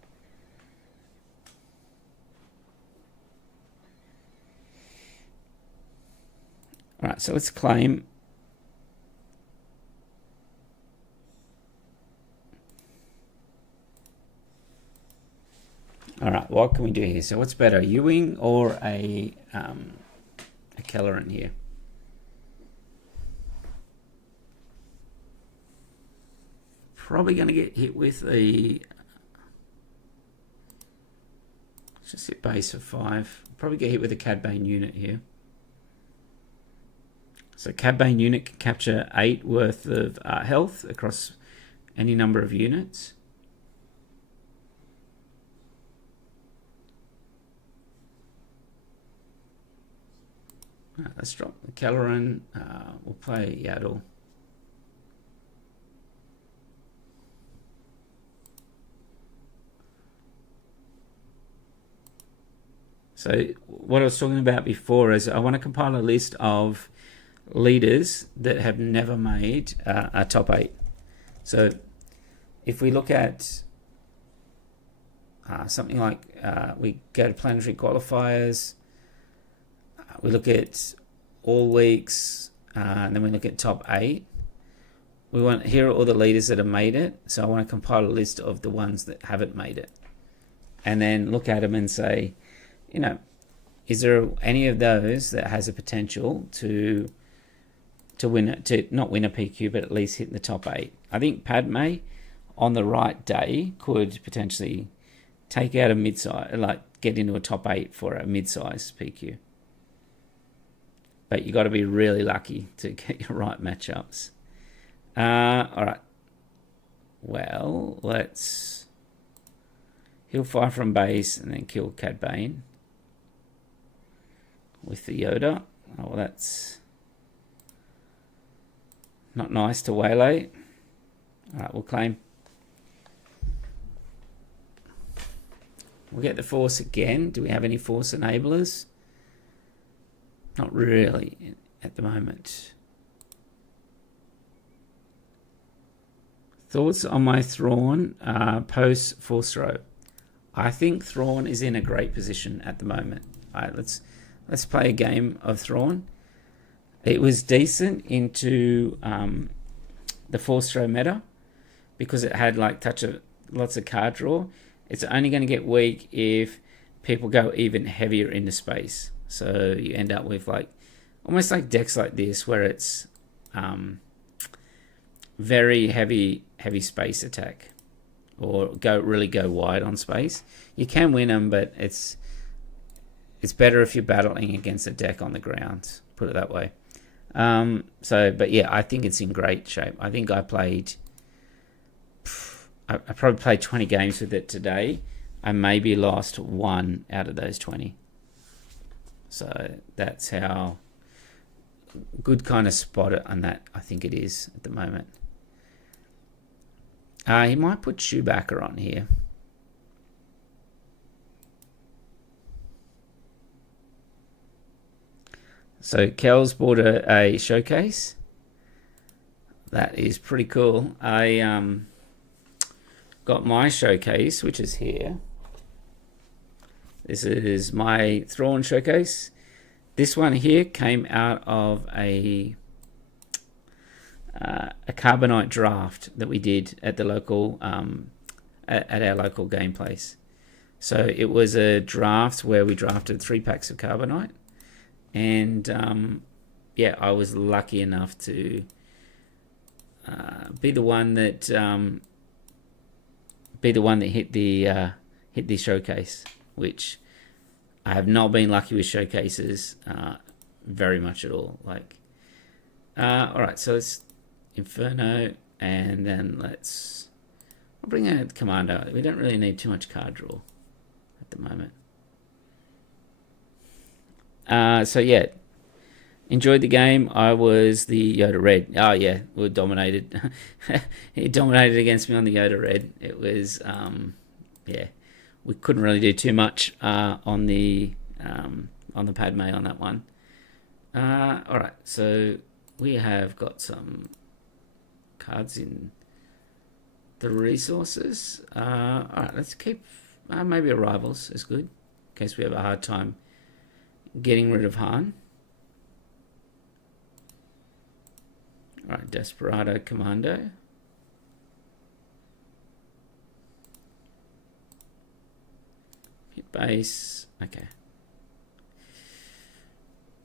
Alright, so let's claim. Alright, what can we do here? So what's better, Ewing or a Kelleran here? Probably going to get hit with a... let's just hit base of 5. Probably get hit with a Cad Bane unit here. So Cad Bane unit can capture 8 worth of health across any number of units. Let's drop the Kelleran. We'll play Yaddle. So what I was talking about before is I want to compile a list of leaders that have never made a top 8. So if we look at something like we go to planetary qualifiers, we look at all weeks, and then we look at top 8. We want, here are all the leaders that have made it. So I want to compile a list of the ones that haven't made it, and then look at them and say, you know, is there any of those that has a potential to win, to not win a PQ, but at least hit in the top 8? I think Padme on the right day could potentially take out a mid-size, like get into a top 8 for a mid-size PQ. But you got to be really lucky to get your right matchups. All right. Well, let's he'll fire from base and then kill Cad Bane with the Yoda. Oh, well, that's not nice to waylay. All right, we'll claim. We'll get the Force again. Do we have any Force enablers? Not really at the moment. Thoughts on my Thrawn post Force throw? I think Thrawn is in a great position at the moment. All right, let's play a game of Thrawn. It was decent into the Force throw meta because it had like lots of card draw. It's only going to get weak if people go even heavier into space. So you end up with like almost like decks like this where it's very heavy space attack, or really go wide on space. You can win them, but it's better if you're battling against a deck on the ground. Put it that way. But yeah, I think it's in great shape. I think I probably played 20 games with it today. I maybe lost 1 out of those 20. So that's how good kind of spot it on that I think it is at the moment. He might put Chewbacca on here. So Kel's bought a showcase. That is pretty cool. I got my showcase, which is here. This is my Thrawn showcase. This one here came out of a a carbonite draft that we did at the local at our local game place. So it was a draft where we drafted 3 packs of carbonite, and yeah, I was lucky enough to be the one that hit the showcase, which I have not been lucky with showcases very much at all. Like, all right, so let's Inferno, and then I'll bring out Commando. We don't really need too much card draw at the moment. So yeah, enjoyed the game. I was the Yoda Red. Oh yeah, we dominated. He dominated against me on the Yoda Red. It was yeah, we couldn't really do too much on the Padme on that one. All right, so we have got some cards in the resources. All right, let's keep maybe Arrivals is good in case we have a hard time getting rid of Han. All right, Desperado Commando. Hit base. Okay.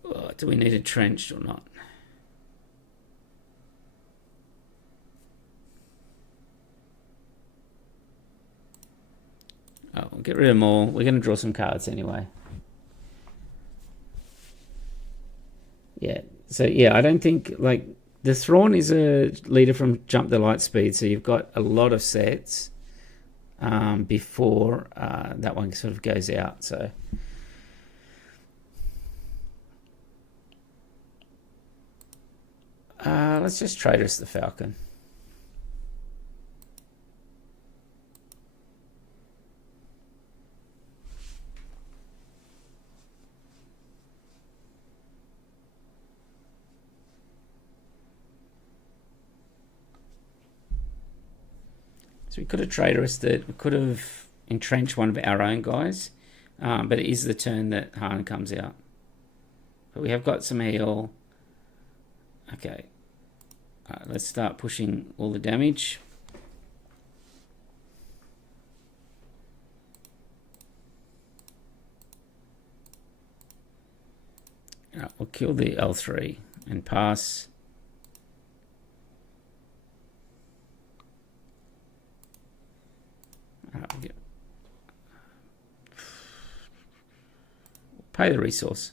Oh, do we need a trenched or not? Oh, we'll get rid of them all. We're going to draw some cards anyway. Yeah. So yeah, I don't think like the Thrawn is a leader from Jump the Light Speed, so you've got a lot of sets before that one sort of goes out. So let's just trade us the Falcon. So we could have Traitorous that we could have entrenched one of our own guys, but it is the turn that Han comes out. But we have got some heal. Okay, let's start pushing all the damage. We'll kill the L3 and pass. Pay the resource.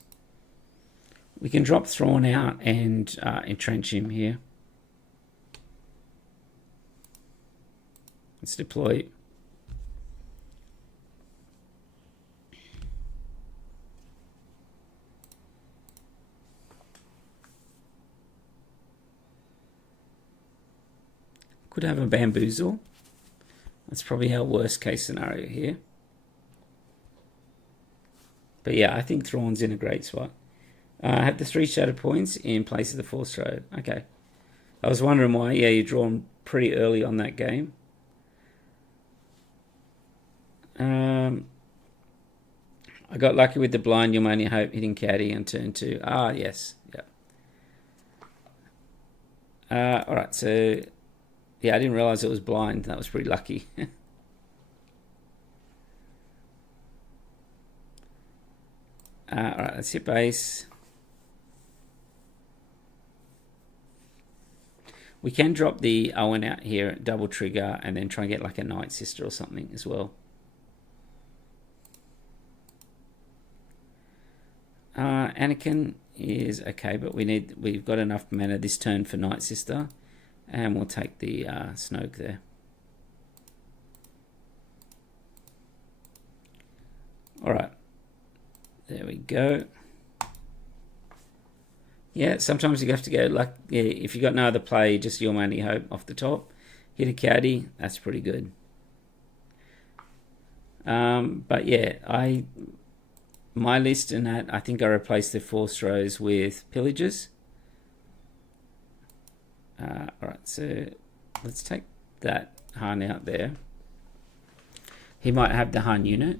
We can drop Thrawn out and entrench him here. Let's deploy. Could have a bamboozle. That's probably our worst case scenario here. But yeah, I think Thrawn's in a great spot. I have the 3 shadow points in place of the Force Throw. Okay. I was wondering why. Yeah, you draw them pretty early on that game. I got lucky with the blind. You'll only hope hitting caddy on turn 2. Ah, yes. Yeah. All right. So, yeah, I didn't realize it was blind. That was pretty lucky. All right. Let's hit base. We can drop the Owen out here, double trigger, and then try and get like a Night Sister or something as well. Anakin is okay, but we've got enough mana this turn for Night Sister, and we'll take the Snoke there. All right, there we go. Yeah, sometimes you have to go like, yeah, if you got no other play, just your only hope off the top. Hit a caddy, that's pretty good. But yeah, my list in that, I think I replaced the Force Throws with Pillages. Alright, so let's take that Han out there. He might have the Han unit.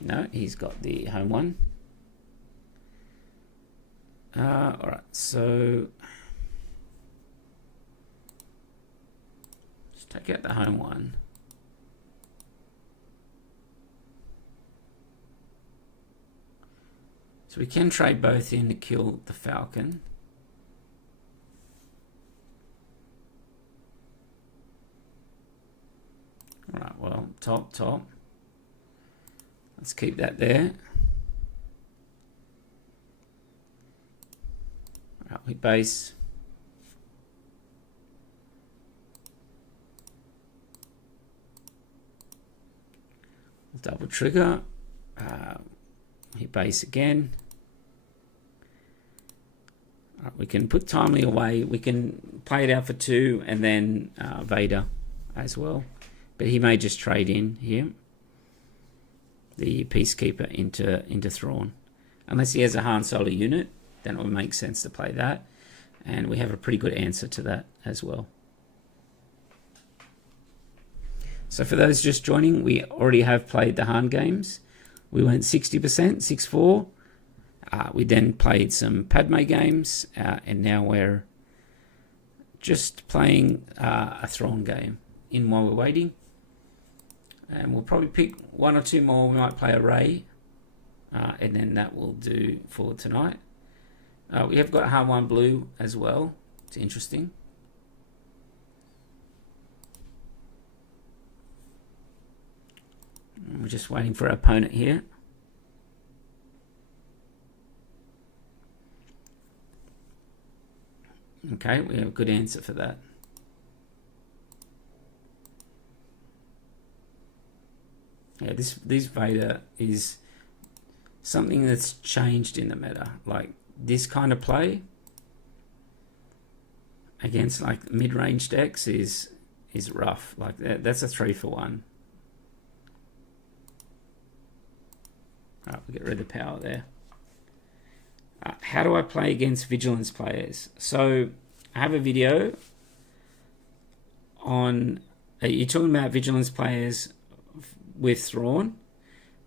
No, he's got the home one. Alright, so Take out the home one. So we can trade both in to kill the Falcon. Alright, well, top. Let's keep that there. Alright, we base. Double trigger. Hit base again. We can put Timely away. We can play it out for 2 and then Vader as well. But he may just trade in here. The Peacekeeper into Thrawn. Unless he has a Han Solo unit, then it would make sense to play that. And we have a pretty good answer to that as well. So for those just joining, we already have played the Han games. We went 60%, 6-4. We then played some Padme games, and now we're just playing a Thrawn game in while we're waiting. And we'll probably pick 1 or 2 more. We might play a Rey, and then that will do for tonight. We have got Han 1 Blue as well. It's interesting. We're just waiting for our opponent here. Okay, we have a good answer for that. Yeah, this Vader is something that's changed in the meta. Like this kind of play against like mid-range decks is rough. Like that's a 3-for-1. We get rid of the power there. How do I play against Vigilance players? So I have a video on... Are you talking about Vigilance players with Thrawn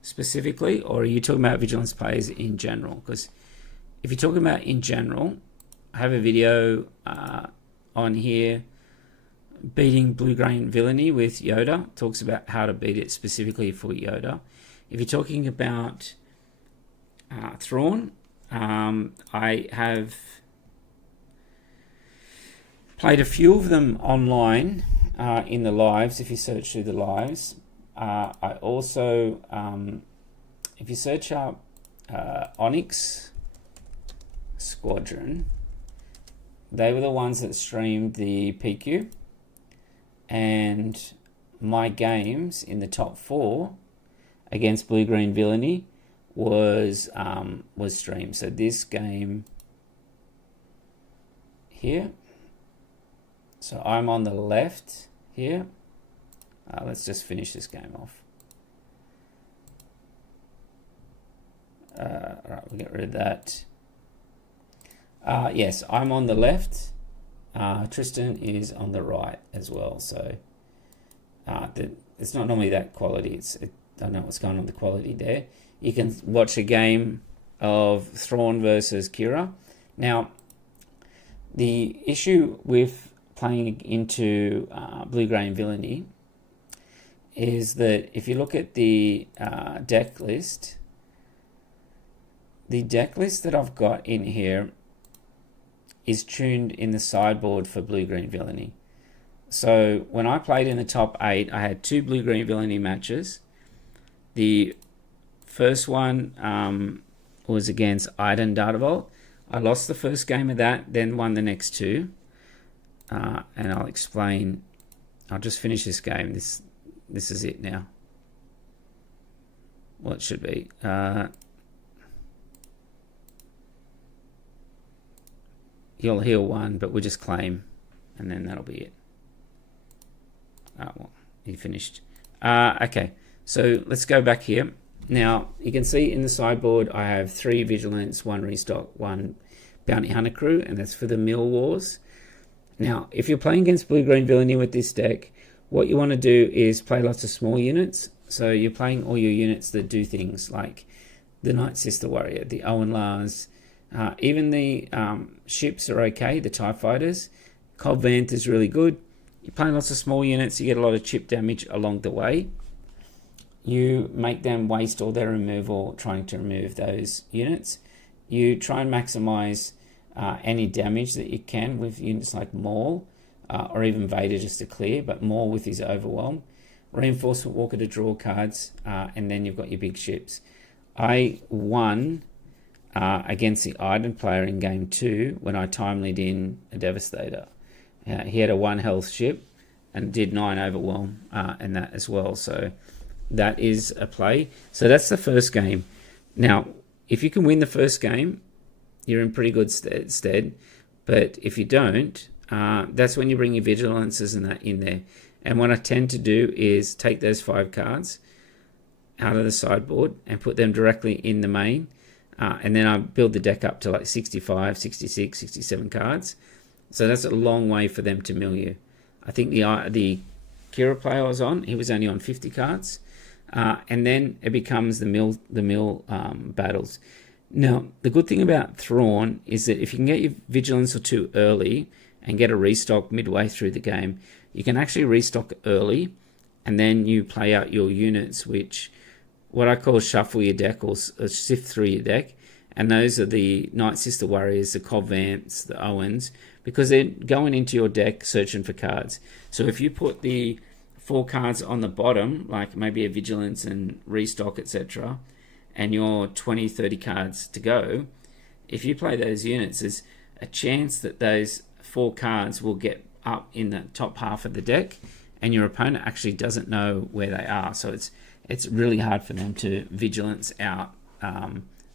specifically, or are you talking about Vigilance players in general? Because if you're talking about in general, I have a video on here beating blue-green villainy with Yoda. It talks about how to beat it specifically for Yoda. If you're talking about Thrawn, I have played a few of them online in the lives, if you search through the lives. I also, if you search up Onyx Squadron, they were the ones that streamed the PQ, and my games in the top 4 against blue-green villainy was streamed. So this game here, so I'm on the left here. Let's just finish this game off. Right, we'll get rid of that. Yes, I'm on the left. Tristan is on the right as well. So it's not normally that quality. I don't know what's going on with the quality there. You can watch a game of Thrawn versus Kira. Now, the issue with playing into blue-green villainy is that if you look at the deck list, the deck list that I've got in here is tuned in the sideboard for blue-green villainy. So when I played in the top 8, I had 2 blue-green villainy matches. The first one was against Thrawn Data Vault. I lost the first game of that, then won the next 2. And I'll explain. I'll just finish this game. This is it now. Well, it should be. You'll heal 1, but we'll just claim, and then that'll be it. Well, he finished. Okay, so let's go back here. Now, you can see in the sideboard, I have 3 Vigilance, 1 Restock, 1 Bounty Hunter crew, and that's for the Mill Wars. Now, if you're playing against blue-green villainy with this deck, what you want to do is play lots of small units. So you're playing all your units that do things like the Night Sister Warrior, the Owen Lars, even the ships are okay, the TIE Fighters. Cobb Vanth is really good. You're playing lots of small units, you get a lot of chip damage along the way. You make them waste all their removal trying to remove those units. You try and maximize any damage that you can with units like Maul, or even Vader just to clear, but Maul with his overwhelm. Reinforcement Walker to draw cards, and then you've got your big ships. I won against the Iden player in game 2 when I timelied in a Devastator. He had a 1 health ship and did 9 overwhelm and that as well. So that is a play. So that's the first game. Now, if you can win the first game, you're in pretty good stead. But if you don't, that's when you bring your vigilances and that in there. And what I tend to do is take those 5 cards out of the sideboard and put them directly in the main. And then I build the deck up to like 65, 66, 67 cards. So that's a long way for them to mill you. I think the Kira player I was on, he was only on 50 cards. And then it becomes the mill battles. Now, the good thing about Thrawn is that if you can get your vigilance or 2 early and get a restock midway through the game, you can actually restock early, and then you play out your units, which what I call shuffle your deck or sift through your deck. And those are the Night Sister Warriors, the Cobb Vamps, the Owens, because they're going into your deck searching for cards. So if you put the 4 cards on the bottom, like maybe a Vigilance and Restock, etc., and you're 20, 30 cards to go, if you play those units, there's a chance that those 4 cards will get up in the top half of the deck, and your opponent actually doesn't know where they are. So it's really hard for them to Vigilance out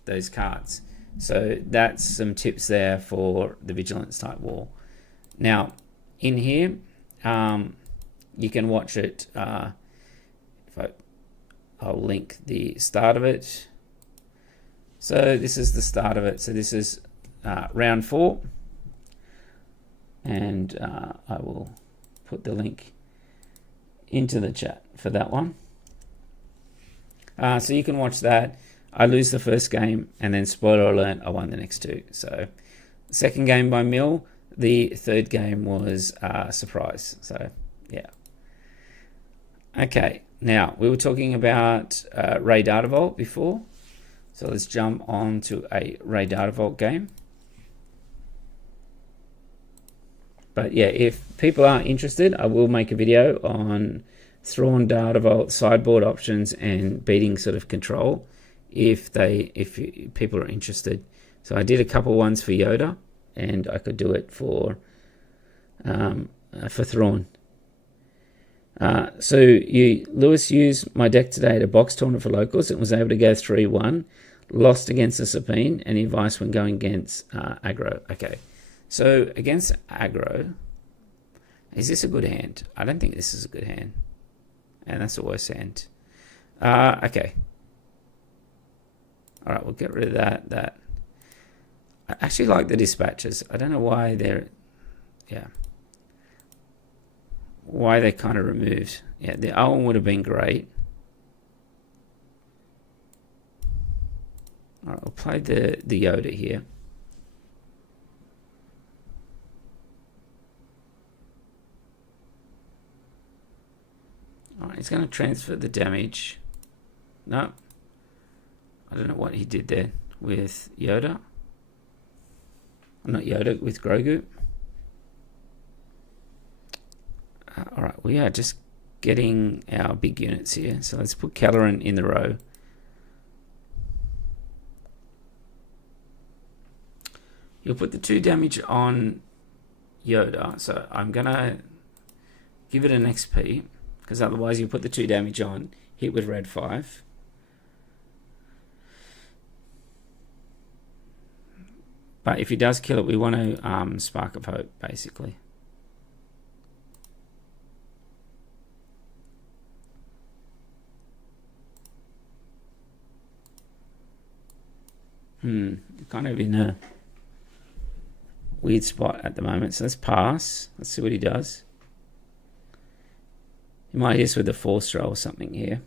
those cards. So that's some tips there for the Vigilance type war. Now, in here, you can watch it. I'll link the start of it. So this is the start of it. So this is round 4. And I will put the link into the chat for that one. So you can watch that. I lose the first game, and then spoiler alert, I won the next 2. So second game by mill. The third game was a surprise. So yeah. Okay, now we were talking about Ray Data Vault before. So let's jump on to a Ray Data Vault game. But yeah, if people are interested, I will make a video on Thrawn Data Vault sideboard options and beating sort of control if people are interested. So I did a couple ones for Yoda, and I could do it for Thrawn. So Lewis used my deck today at a box tournament for locals and was able to go 3-1, lost against the Sabine, and advice when going against aggro. Okay, so against aggro, is this a good hand? I don't think this is a good hand, and that's the worst hand. Okay. All right, we'll get rid of that. I actually like the dispatches. I don't know why they're, why they kind of removed. Yeah, the Owen would have been great. All right, we'll play the Yoda here. All right, he's going to transfer the damage. No. I don't know what he did there with Yoda. Not Yoda, with Grogu. All right, we are just getting our big units here. So let's put Kelleran in the row. You'll put the 2 damage on Yoda. So I'm going to give it an XP, because otherwise you'll put the 2 damage on, hit with red 5. But if he does kill it, we want to Spark of Hope, basically. Kind of in a weird spot at the moment. So let's pass. Let's see what he does. He might hit us with a force throw or something here.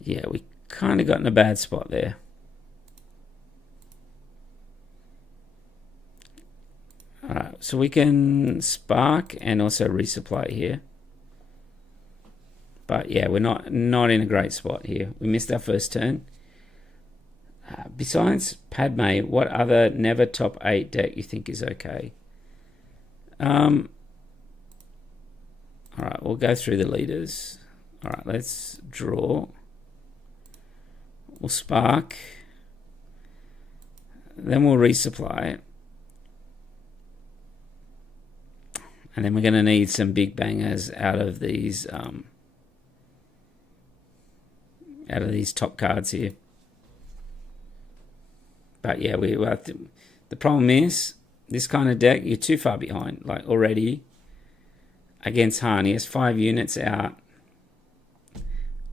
Yeah, we kind of got in a bad spot there. So we can spark and also resupply here. But yeah, we're not in a great spot here. We missed our first turn. Besides Padme, what other never top 8 deck you think is okay? Alright, we'll go through the leaders. Alright, let's draw. We'll spark. Then we'll resupply. And then we're going to need some big bangers out of these top cards here. But yeah, the problem is this kind of deck, you're too far behind. Like already against Han, he has 5 units out.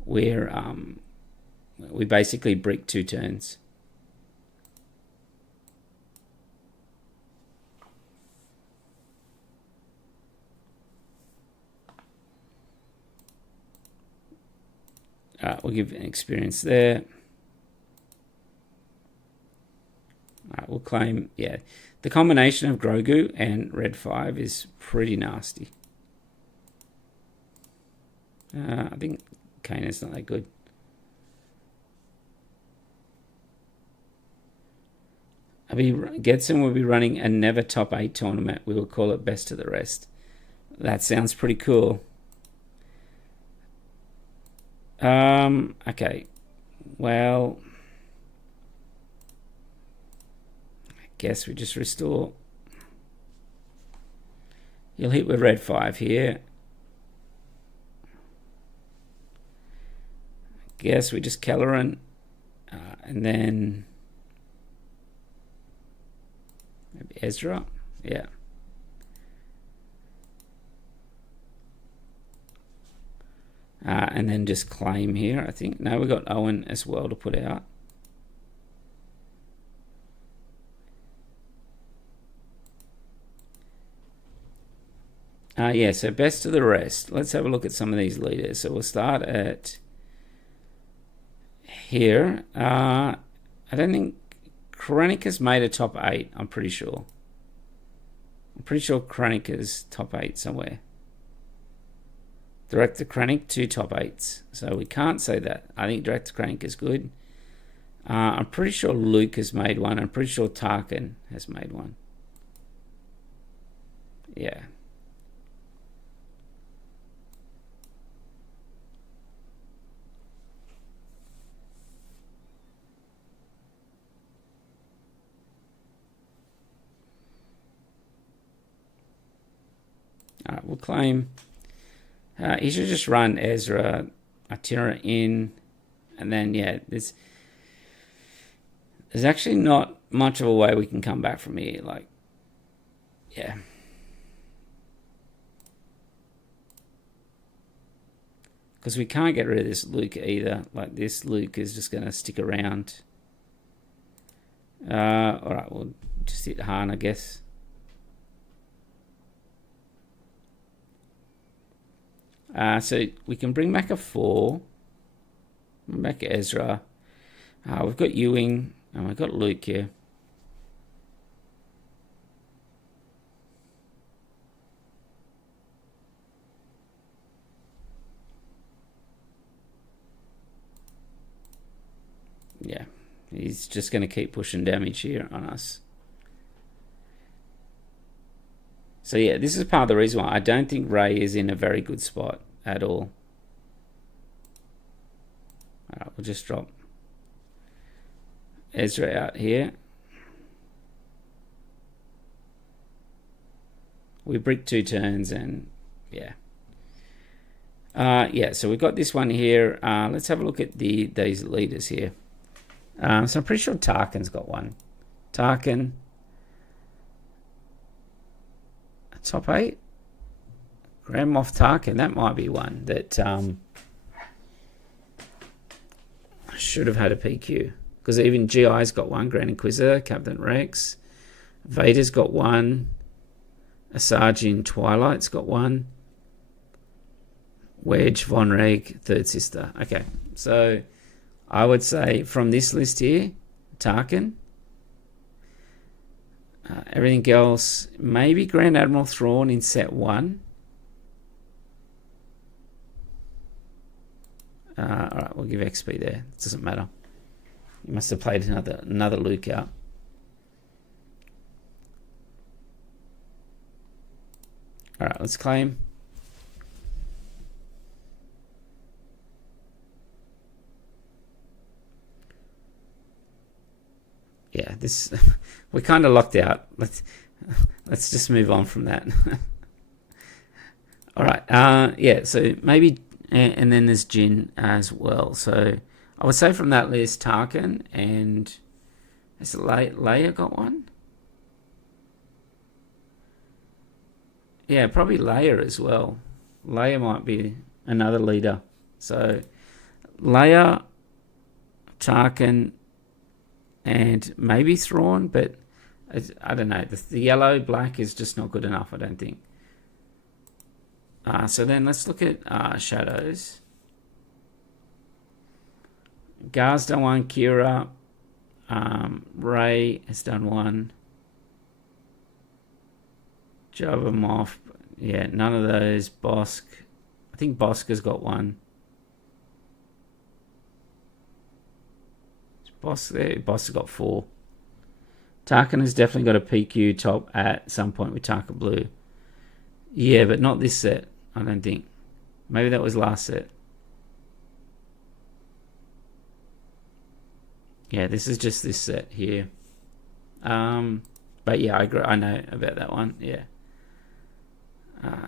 We basically brick 2 turns. We'll give an experience there. We'll claim, yeah. The combination of Grogu and Red 5 is pretty nasty. I think Kanan's not that good. Gedson will be running a never top 8 tournament. We will call it best of the rest. That sounds pretty cool. Okay. Well, I guess we just restore. You'll hit with Red 5 here. I guess we just Kelleran. And then maybe Ezra. Yeah. And then just claim here, I think. No, we've got Owen as well to put out. Yeah, so best of the rest. Let's have a look at some of these leaders. So we'll start at here. I don't think Krennic's made a top 8, I'm pretty sure. I'm pretty sure Krennic's top 8 somewhere. Director Krennic, 2 top 8s. So we can't say that. I think Director Krennic is good. I'm pretty sure Luke has made one. I'm pretty sure Tarkin has made one. Yeah. Alright, we'll claim. He should just run Ezra, Atira in, and then, yeah, there's actually not much of a way we can come back from here. Like, yeah. Because we can't get rid of this Luke either. Like, this Luke is just going to stick around. Alright, we'll just hit Han, I guess. So we can bring back a 4. Bring back Ezra. We've got Ewing and we've got Luke here. Yeah, he's just going to keep pushing damage here on us. So yeah, this is part of the reason why I don't think Rey is in a very good spot at all. Alright, we'll just drop Ezra out here. We brick 2 turns and yeah. Yeah, so we've got this one here. Let's have a look at these leaders here. So I'm pretty sure Tarkin's got one. Tarkin. Top 8? Grand Moff Tarkin, that might be one that should have had a PQ. Because even GI's got one, Grand Inquisitor, Captain Rex. Vader's got one. Asajj in Twilight's got one. Wedge, Von Reg, Third Sister. Okay, so I would say from this list here, Tarkin. Everything else, maybe Grand Admiral Thrawn in set 1. Alright, we'll give XP there. It doesn't matter. You must have played another Luke out. Alright, let's claim. Yeah, this we're kind of locked out. Let's just move on from that. All right. Yeah. So maybe, and then there's Jin as well. So I would say from that list, Tarkin and has Leia got one? Yeah, probably Leia as well. Leia might be another leader. So Leia, Tarkin, and maybe Thrawn, but I don't know. The yellow black is just not good enough, I don't think. So then let's look at shadows. Gar's done one. Kira, Ray has done one. Jabba Moff, yeah, none of those. Bosk, I think Bosk has got one. Boss there. Boss has got 4. Tarkin has definitely got a PQ top at some point with Tarkin Blue. Yeah, but not this set, I don't think. Maybe that was last set. Yeah, this is just this set here. But yeah, I agree. I know about that one. Yeah.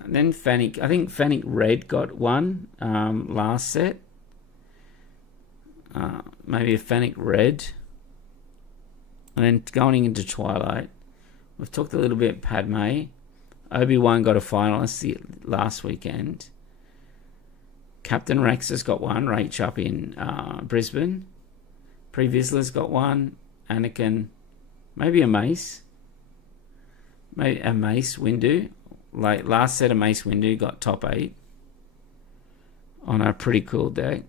Then Fennec. I think Fennec Red got one last set. Maybe a Fennec Red. And then going into Twilight, we've talked a little bit Padme. Obi-Wan got a finalist last weekend. Captain Rex has got one, Rach up in Brisbane. Pre Vizsla's got one. Anakin, maybe a Mace. Maybe a Mace Windu. Like last set of Mace Windu got top 8 on a pretty cool deck.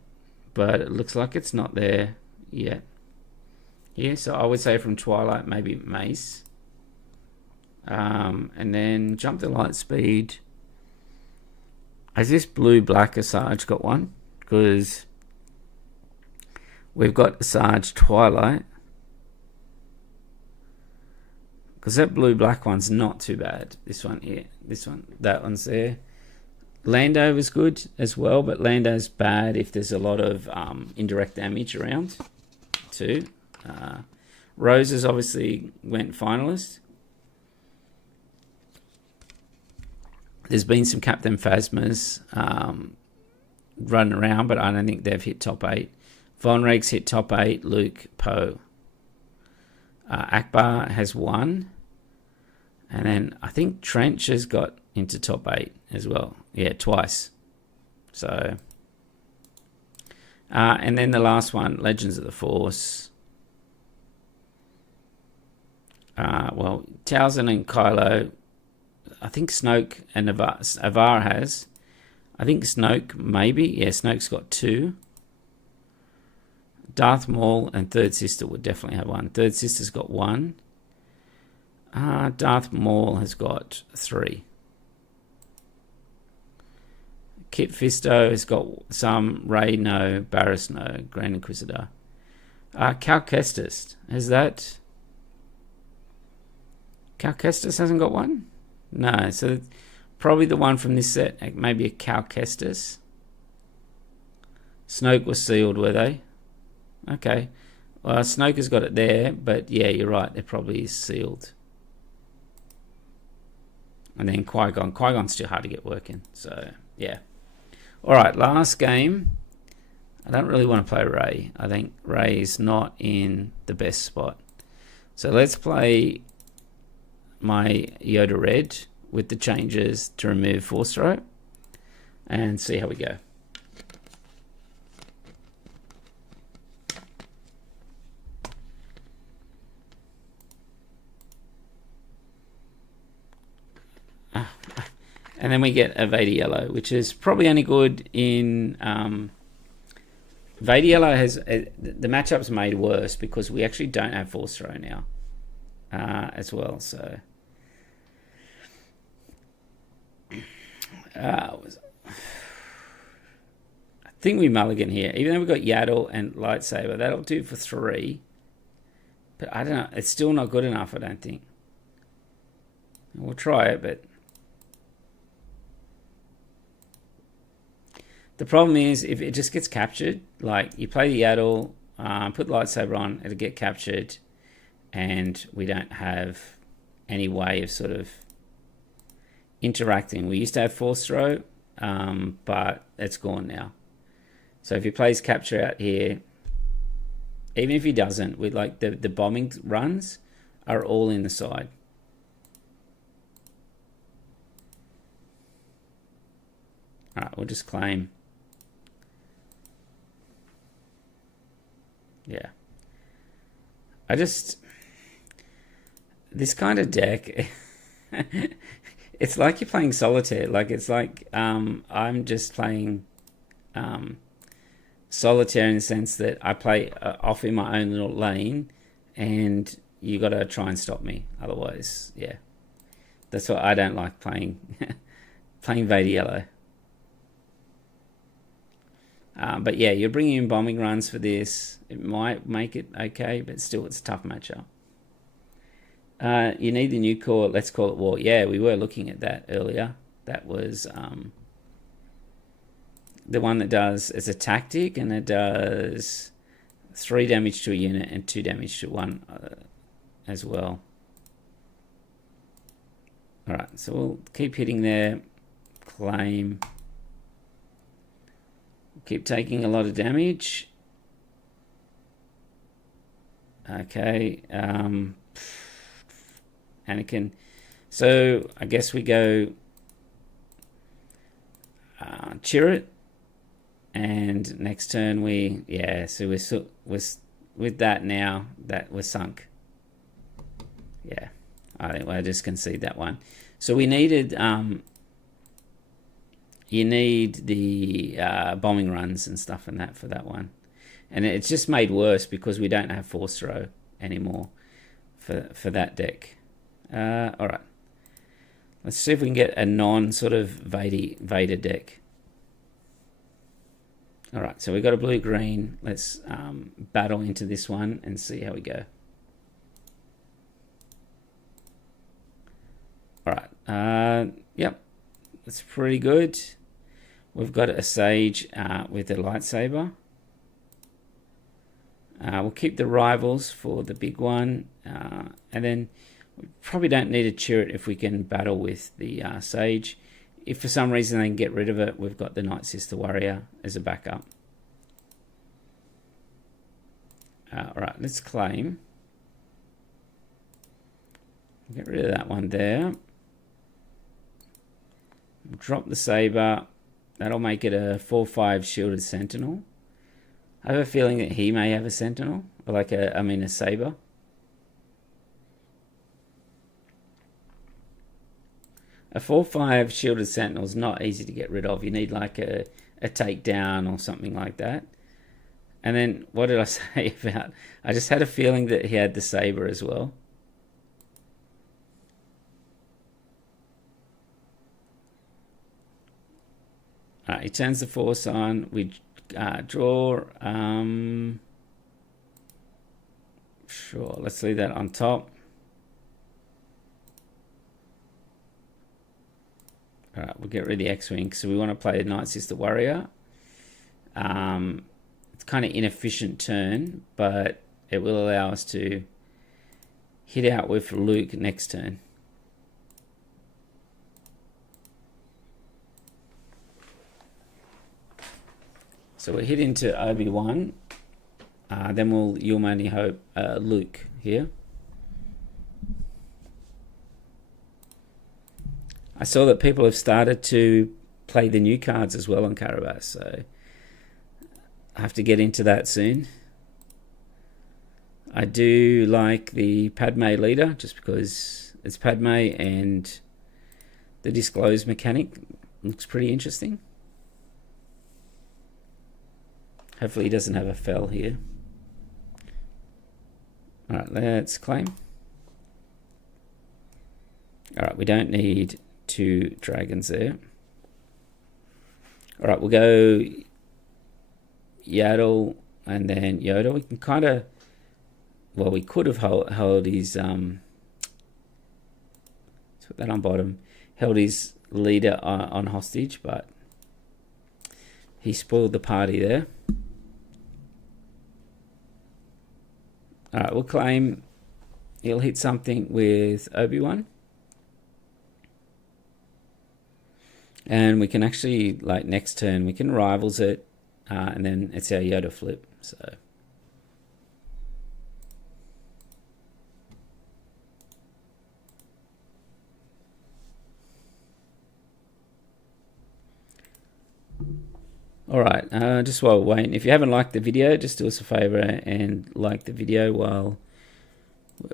But it looks like it's not there yet. Yeah, so I would say from Twilight, maybe Mace. And then jump to light speed. Has this blue-black Asajj got one? Because we've got Asajj Twilight. Because that blue-black one's not too bad. This one here. This one. That one's there. Lando was good as well, but Lando's bad if there's a lot of indirect damage around too. Roses obviously went finalist. There's been some Captain Phasmas running around, but I don't think they've hit top 8. Von Regs hit top 8. Luke, Poe. Akbar has 1. And then I think Trench has got into top 8 as well. Yeah, twice. So, and then the last one, Legends of the Force. Well, Towson and Kylo. I think Snoke and Avar has. I think Snoke, maybe. Yeah, Snoke's got 2. Darth Maul and Third Sister would definitely have 1. Third Sister's got 1. Darth Maul has got 3. Kit Fisto has got some. Rey, no. Barriss, no. Grand Inquisitor. Cal Kestis. Has that... Cal Kestis hasn't got one? No, so probably the one from this set. Maybe a Cal Kestis. Snoke was sealed, were they? Okay. Well, Snoke has got it there, but yeah, you're right. It probably is sealed. And then Qui-Gon. Qui-Gon's too hard to get working. So, yeah. All right, last game. I don't really want to play Rey. I think Rey is not in the best spot. So let's play my Yoda Red with the changes to remove Force Throw and see how we go. And then we get a Vader Yellow, which is probably only good in... Vader Yellow has... the matchup's made worse because we actually don't have Force Throw now. as well. So I think we mulligan here, even though we've got Yaddle and lightsaber. That'll do for 3, but I don't know. It's still not good enough, I don't think. We'll try it, but the problem is if it just gets captured, like you play the Yaddle, put the lightsaber on, it'll get captured, and we don't have any way of sort of interacting. We used to have force throw, but it's gone now. So if he plays capture out here, even if he doesn't, with like the bombing runs are all in the side. All right, we'll just claim. Yeah. This kind of deck, it's like you're playing solitaire. Like it's like I'm just playing solitaire in the sense that I play off in my own little lane, and you got to try and stop me. Otherwise, yeah, that's what I don't like playing. Playing Vader Yellow. But yeah, you're bringing in bombing runs for this. It might make it okay, but still, it's a tough matchup. You need the new core. Let's call it war. Yeah, we were looking at that earlier. That was the one that does, it's a tactic, and it does 3 damage to a unit and 2 damage to one as well. All right, so we'll keep hitting there. Claim. Keep taking a lot of damage. Okay. Anakin. So I guess we go Chirrut, and next turn we so we're with that now that we're sunk. Yeah, I think we'll just concede that one. So we needed you need the bombing runs and stuff and that for that one, and it's just made worse because we don't have force throw anymore for that deck. All right, let's see if we can get a non sort of Vader deck. All right, so we've got a blue-green. Let's battle into this one and see how we go. All right, yep, that's pretty good. We've got a Sage with a lightsaber. We'll keep the rivals for the big one, and then we probably don't need a Chirrut if we can battle with the Sage. If for some reason they can get rid of it, we've got the Night Sister Warrior as a backup. All right, let's claim. Get rid of that one there. Drop the saber. That'll make it a 4/5 shielded sentinel. I have a feeling that he may have a sentinel, or like a saber. A 4/5 shielded sentinel is not easy to get rid of. You need like a takedown or something like that. And then what did I say about? I just had a feeling that he had the saber as well. All right, he turns the force on. We draw. Sure, let's leave that on top. All right, we'll get rid of the X-Wing. So we want to play the Night Sister Warrior. It's kind of inefficient turn, but it will allow us to hit out with Luke next turn. So we hit into Obi-Wan. Then you'll only hope Luke here. I saw that people have started to play the new cards as well on Karabas, so I have to get into that soon. I do like the Padme leader just because it's Padme, and the disclose mechanic looks pretty interesting. Hopefully he doesn't have a fell here. Alright, let's claim. Alright, we don't need 2 dragons there. Alright, we'll go Yaddle and then Yoda. We can kind of, well, we could have held his, let's put that on bottom, held his leader on hostage, but he spoiled the party there. Alright, we'll claim he'll hit something with Obi-Wan. And we can actually, like, next turn, we can rivals it, and then it's our Yoda flip, so. Alright, just while we're waiting, if you haven't liked the video, just do us a favour and like the video while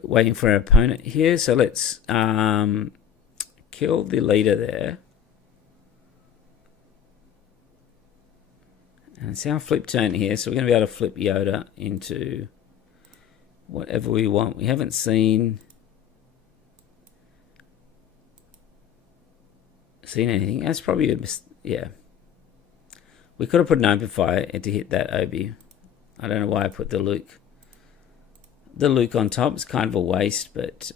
waiting for our opponent here. So let's kill the leader there. And it's our flip turn here, so we're going to be able to flip Yoda into whatever we want. We haven't seen anything. That's probably a yeah. We could have put an amplifier to hit that Obi. I don't know why I put the Luke. The Luke on top is kind of a waste, but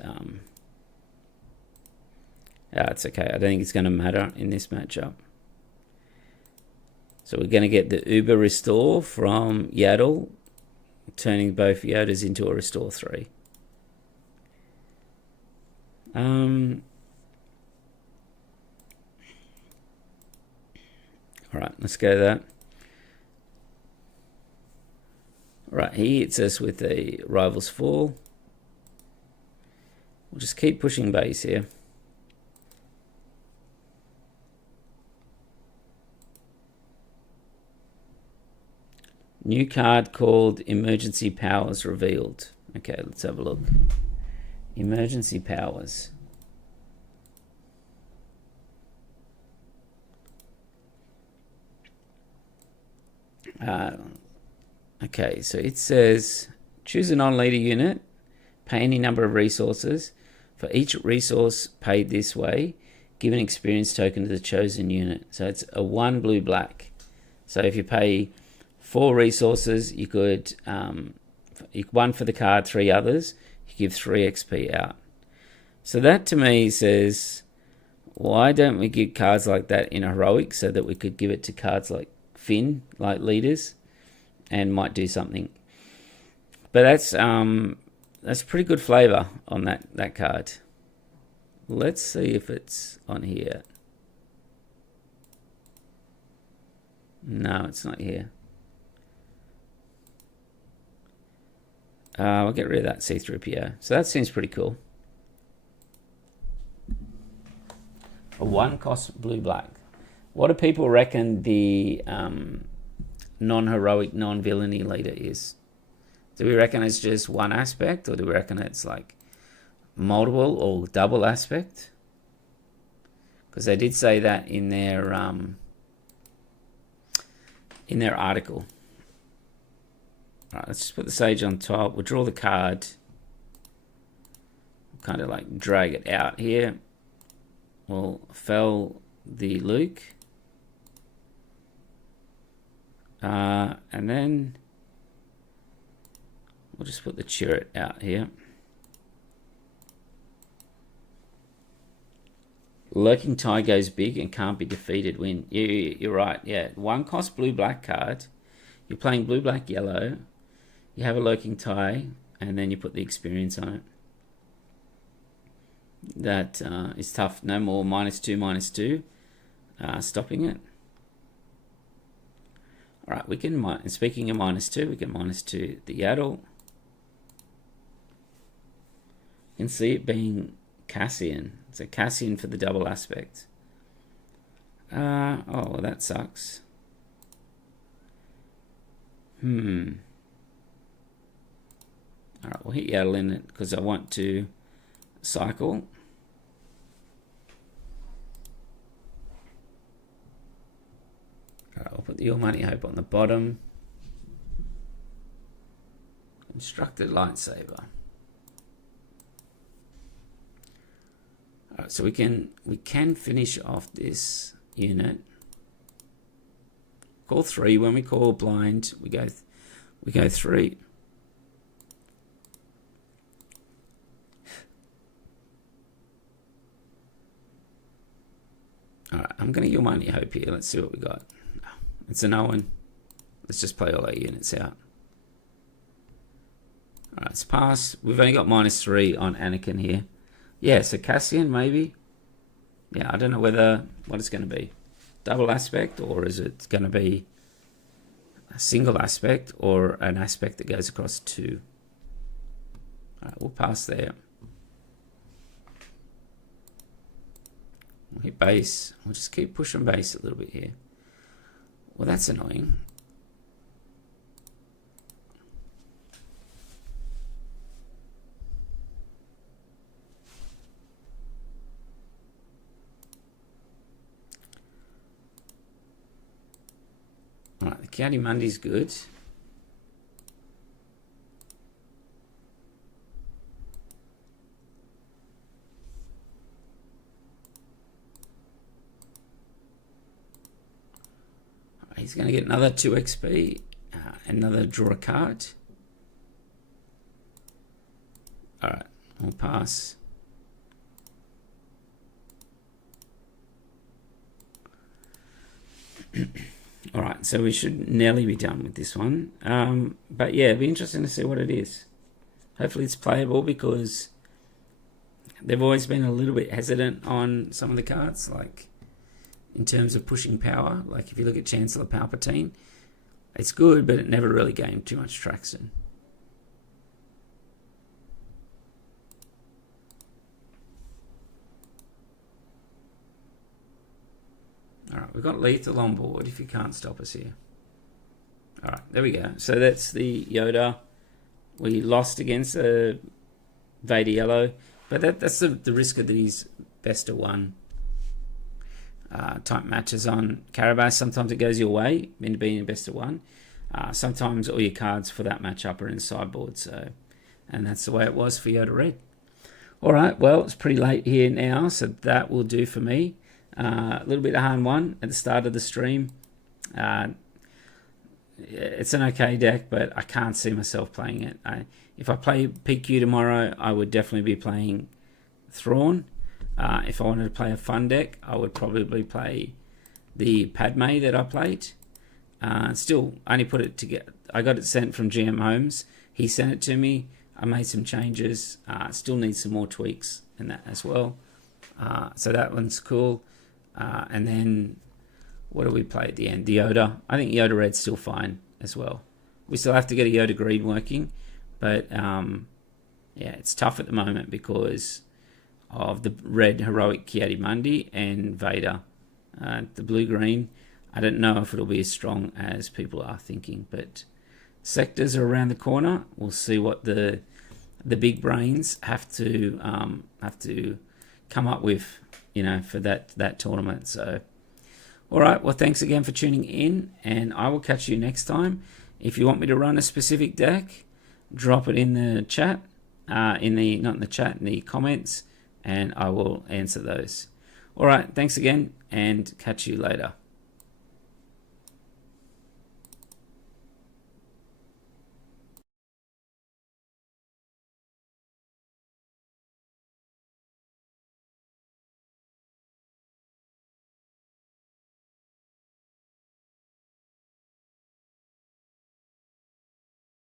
yeah, it's okay. I don't think it's going to matter in this matchup. So we're going to get the Uber Restore from Yaddle, turning both Yodas into a Restore 3. Alright, let's go that. Alright, he hits us with a Rivals Fall. We'll just keep pushing base here. New card called Emergency Powers revealed. Okay, let's have a look. Emergency Powers. Okay, so it says choose a non-leader unit, pay any number of resources. For each resource paid this way, give an experience token to the chosen unit. So it's a 1 blue black. So if you pay 4 resources, you could 1 for the card, 3 others. You give 3 XP out. So that to me says, why don't we give cards like that in a heroic so that we could give it to cards like Finn, like leaders, and might do something. But that's pretty good flavor on that card. Let's see if it's on here. No, it's not here. We'll get rid of that C-3PO. So that seems pretty cool. A 1 cost blue black. What do people reckon the non-heroic, non-villainy leader is? Do we reckon it's just 1 aspect, or do we reckon it's like multiple or double aspect? Because they did say that in their article. All right, let's just put the Sage on top. We'll draw the card. We'll kind of like drag it out here. We'll fell the Luke. And then we'll just put the turret out here. Lurking Tie goes big and can't be defeated. Win. You're right. Yeah, 1 cost blue black card. You're playing blue black yellow. You have a Lurking Tie, and then you put the experience on it. That is tough. No more -2/-2. Stopping it. All right, we can. Speaking of -2, we can -2 the Yaddle. You can see it being Cassian. It's a Cassian for the double aspect. Oh, well, that sucks. All right, we'll hit Yaddle in it because I want to cycle. All right, I'll put the Your Money Hope on the bottom. Constructed lightsaber. Right, so we can finish off this unit. Call 3. When we call blind, we go 3. Alright, I'm going to use my only hope here. Let's see what we got. It's a no one. Let's just play all our units out. Alright, it's passed. We've only got -3 on Anakin here. Yeah, so Cassian maybe. Yeah, I don't know what it's going to be. Double aspect, or is it going to be a single aspect, or an aspect that goes across 2? Alright, we'll pass there. We'll hit base. We'll just keep pushing base a little bit here. Well, that's annoying. Alright, the County Mundy's good. He's going to get another 2 XP, another draw a card. Alright, we'll pass. Alright, so we should nearly be done with this one. But yeah, it'll be interesting to see what it is. Hopefully it's playable, because they've always been a little bit hesitant on some of the cards, like in terms of pushing power. Like if you look at Chancellor Palpatine, it's good, but it never really gained too much traction. Alright, we've got lethal on board if you can't stop us here. Alright, there we go. So that's the Yoda. We lost against Vader Yellow, but that's the risk of these best of one type matches on Carabas. Sometimes it goes your way into being a best of one. Sometimes all your cards for that matchup are in sideboard. And that's the way it was for Yoda Red. All right, well, it's pretty late here now, so that will do for me. A little bit of Han 1 at the start of the stream. It's an okay deck, but I can't see myself playing it. If I play PQ tomorrow, I would definitely be playing Thrawn. If I wanted to play a fun deck, I would probably play the Padme that I played. Still, only put it together. I got it sent from GM Holmes. He sent it to me. I made some changes. Still need some more tweaks in that as well. So that one's cool. And then, what do we play at the end? The Yoda. I think Yoda Red's still fine as well. We still have to get a Yoda Green working. But, yeah, it's tough at the moment because of the red heroic Ki-Adi-Mundi and Vader. The blue-green, I don't know if it'll be as strong as people are thinking, but sectors are around the corner. We'll see what the big brains have to come up with, for that tournament. So, all right, well, thanks again for tuning in, and I will catch you next time. If you want me to run a specific deck, drop it in the chat, in the comments, and I will answer those. All right, thanks again, and catch you later.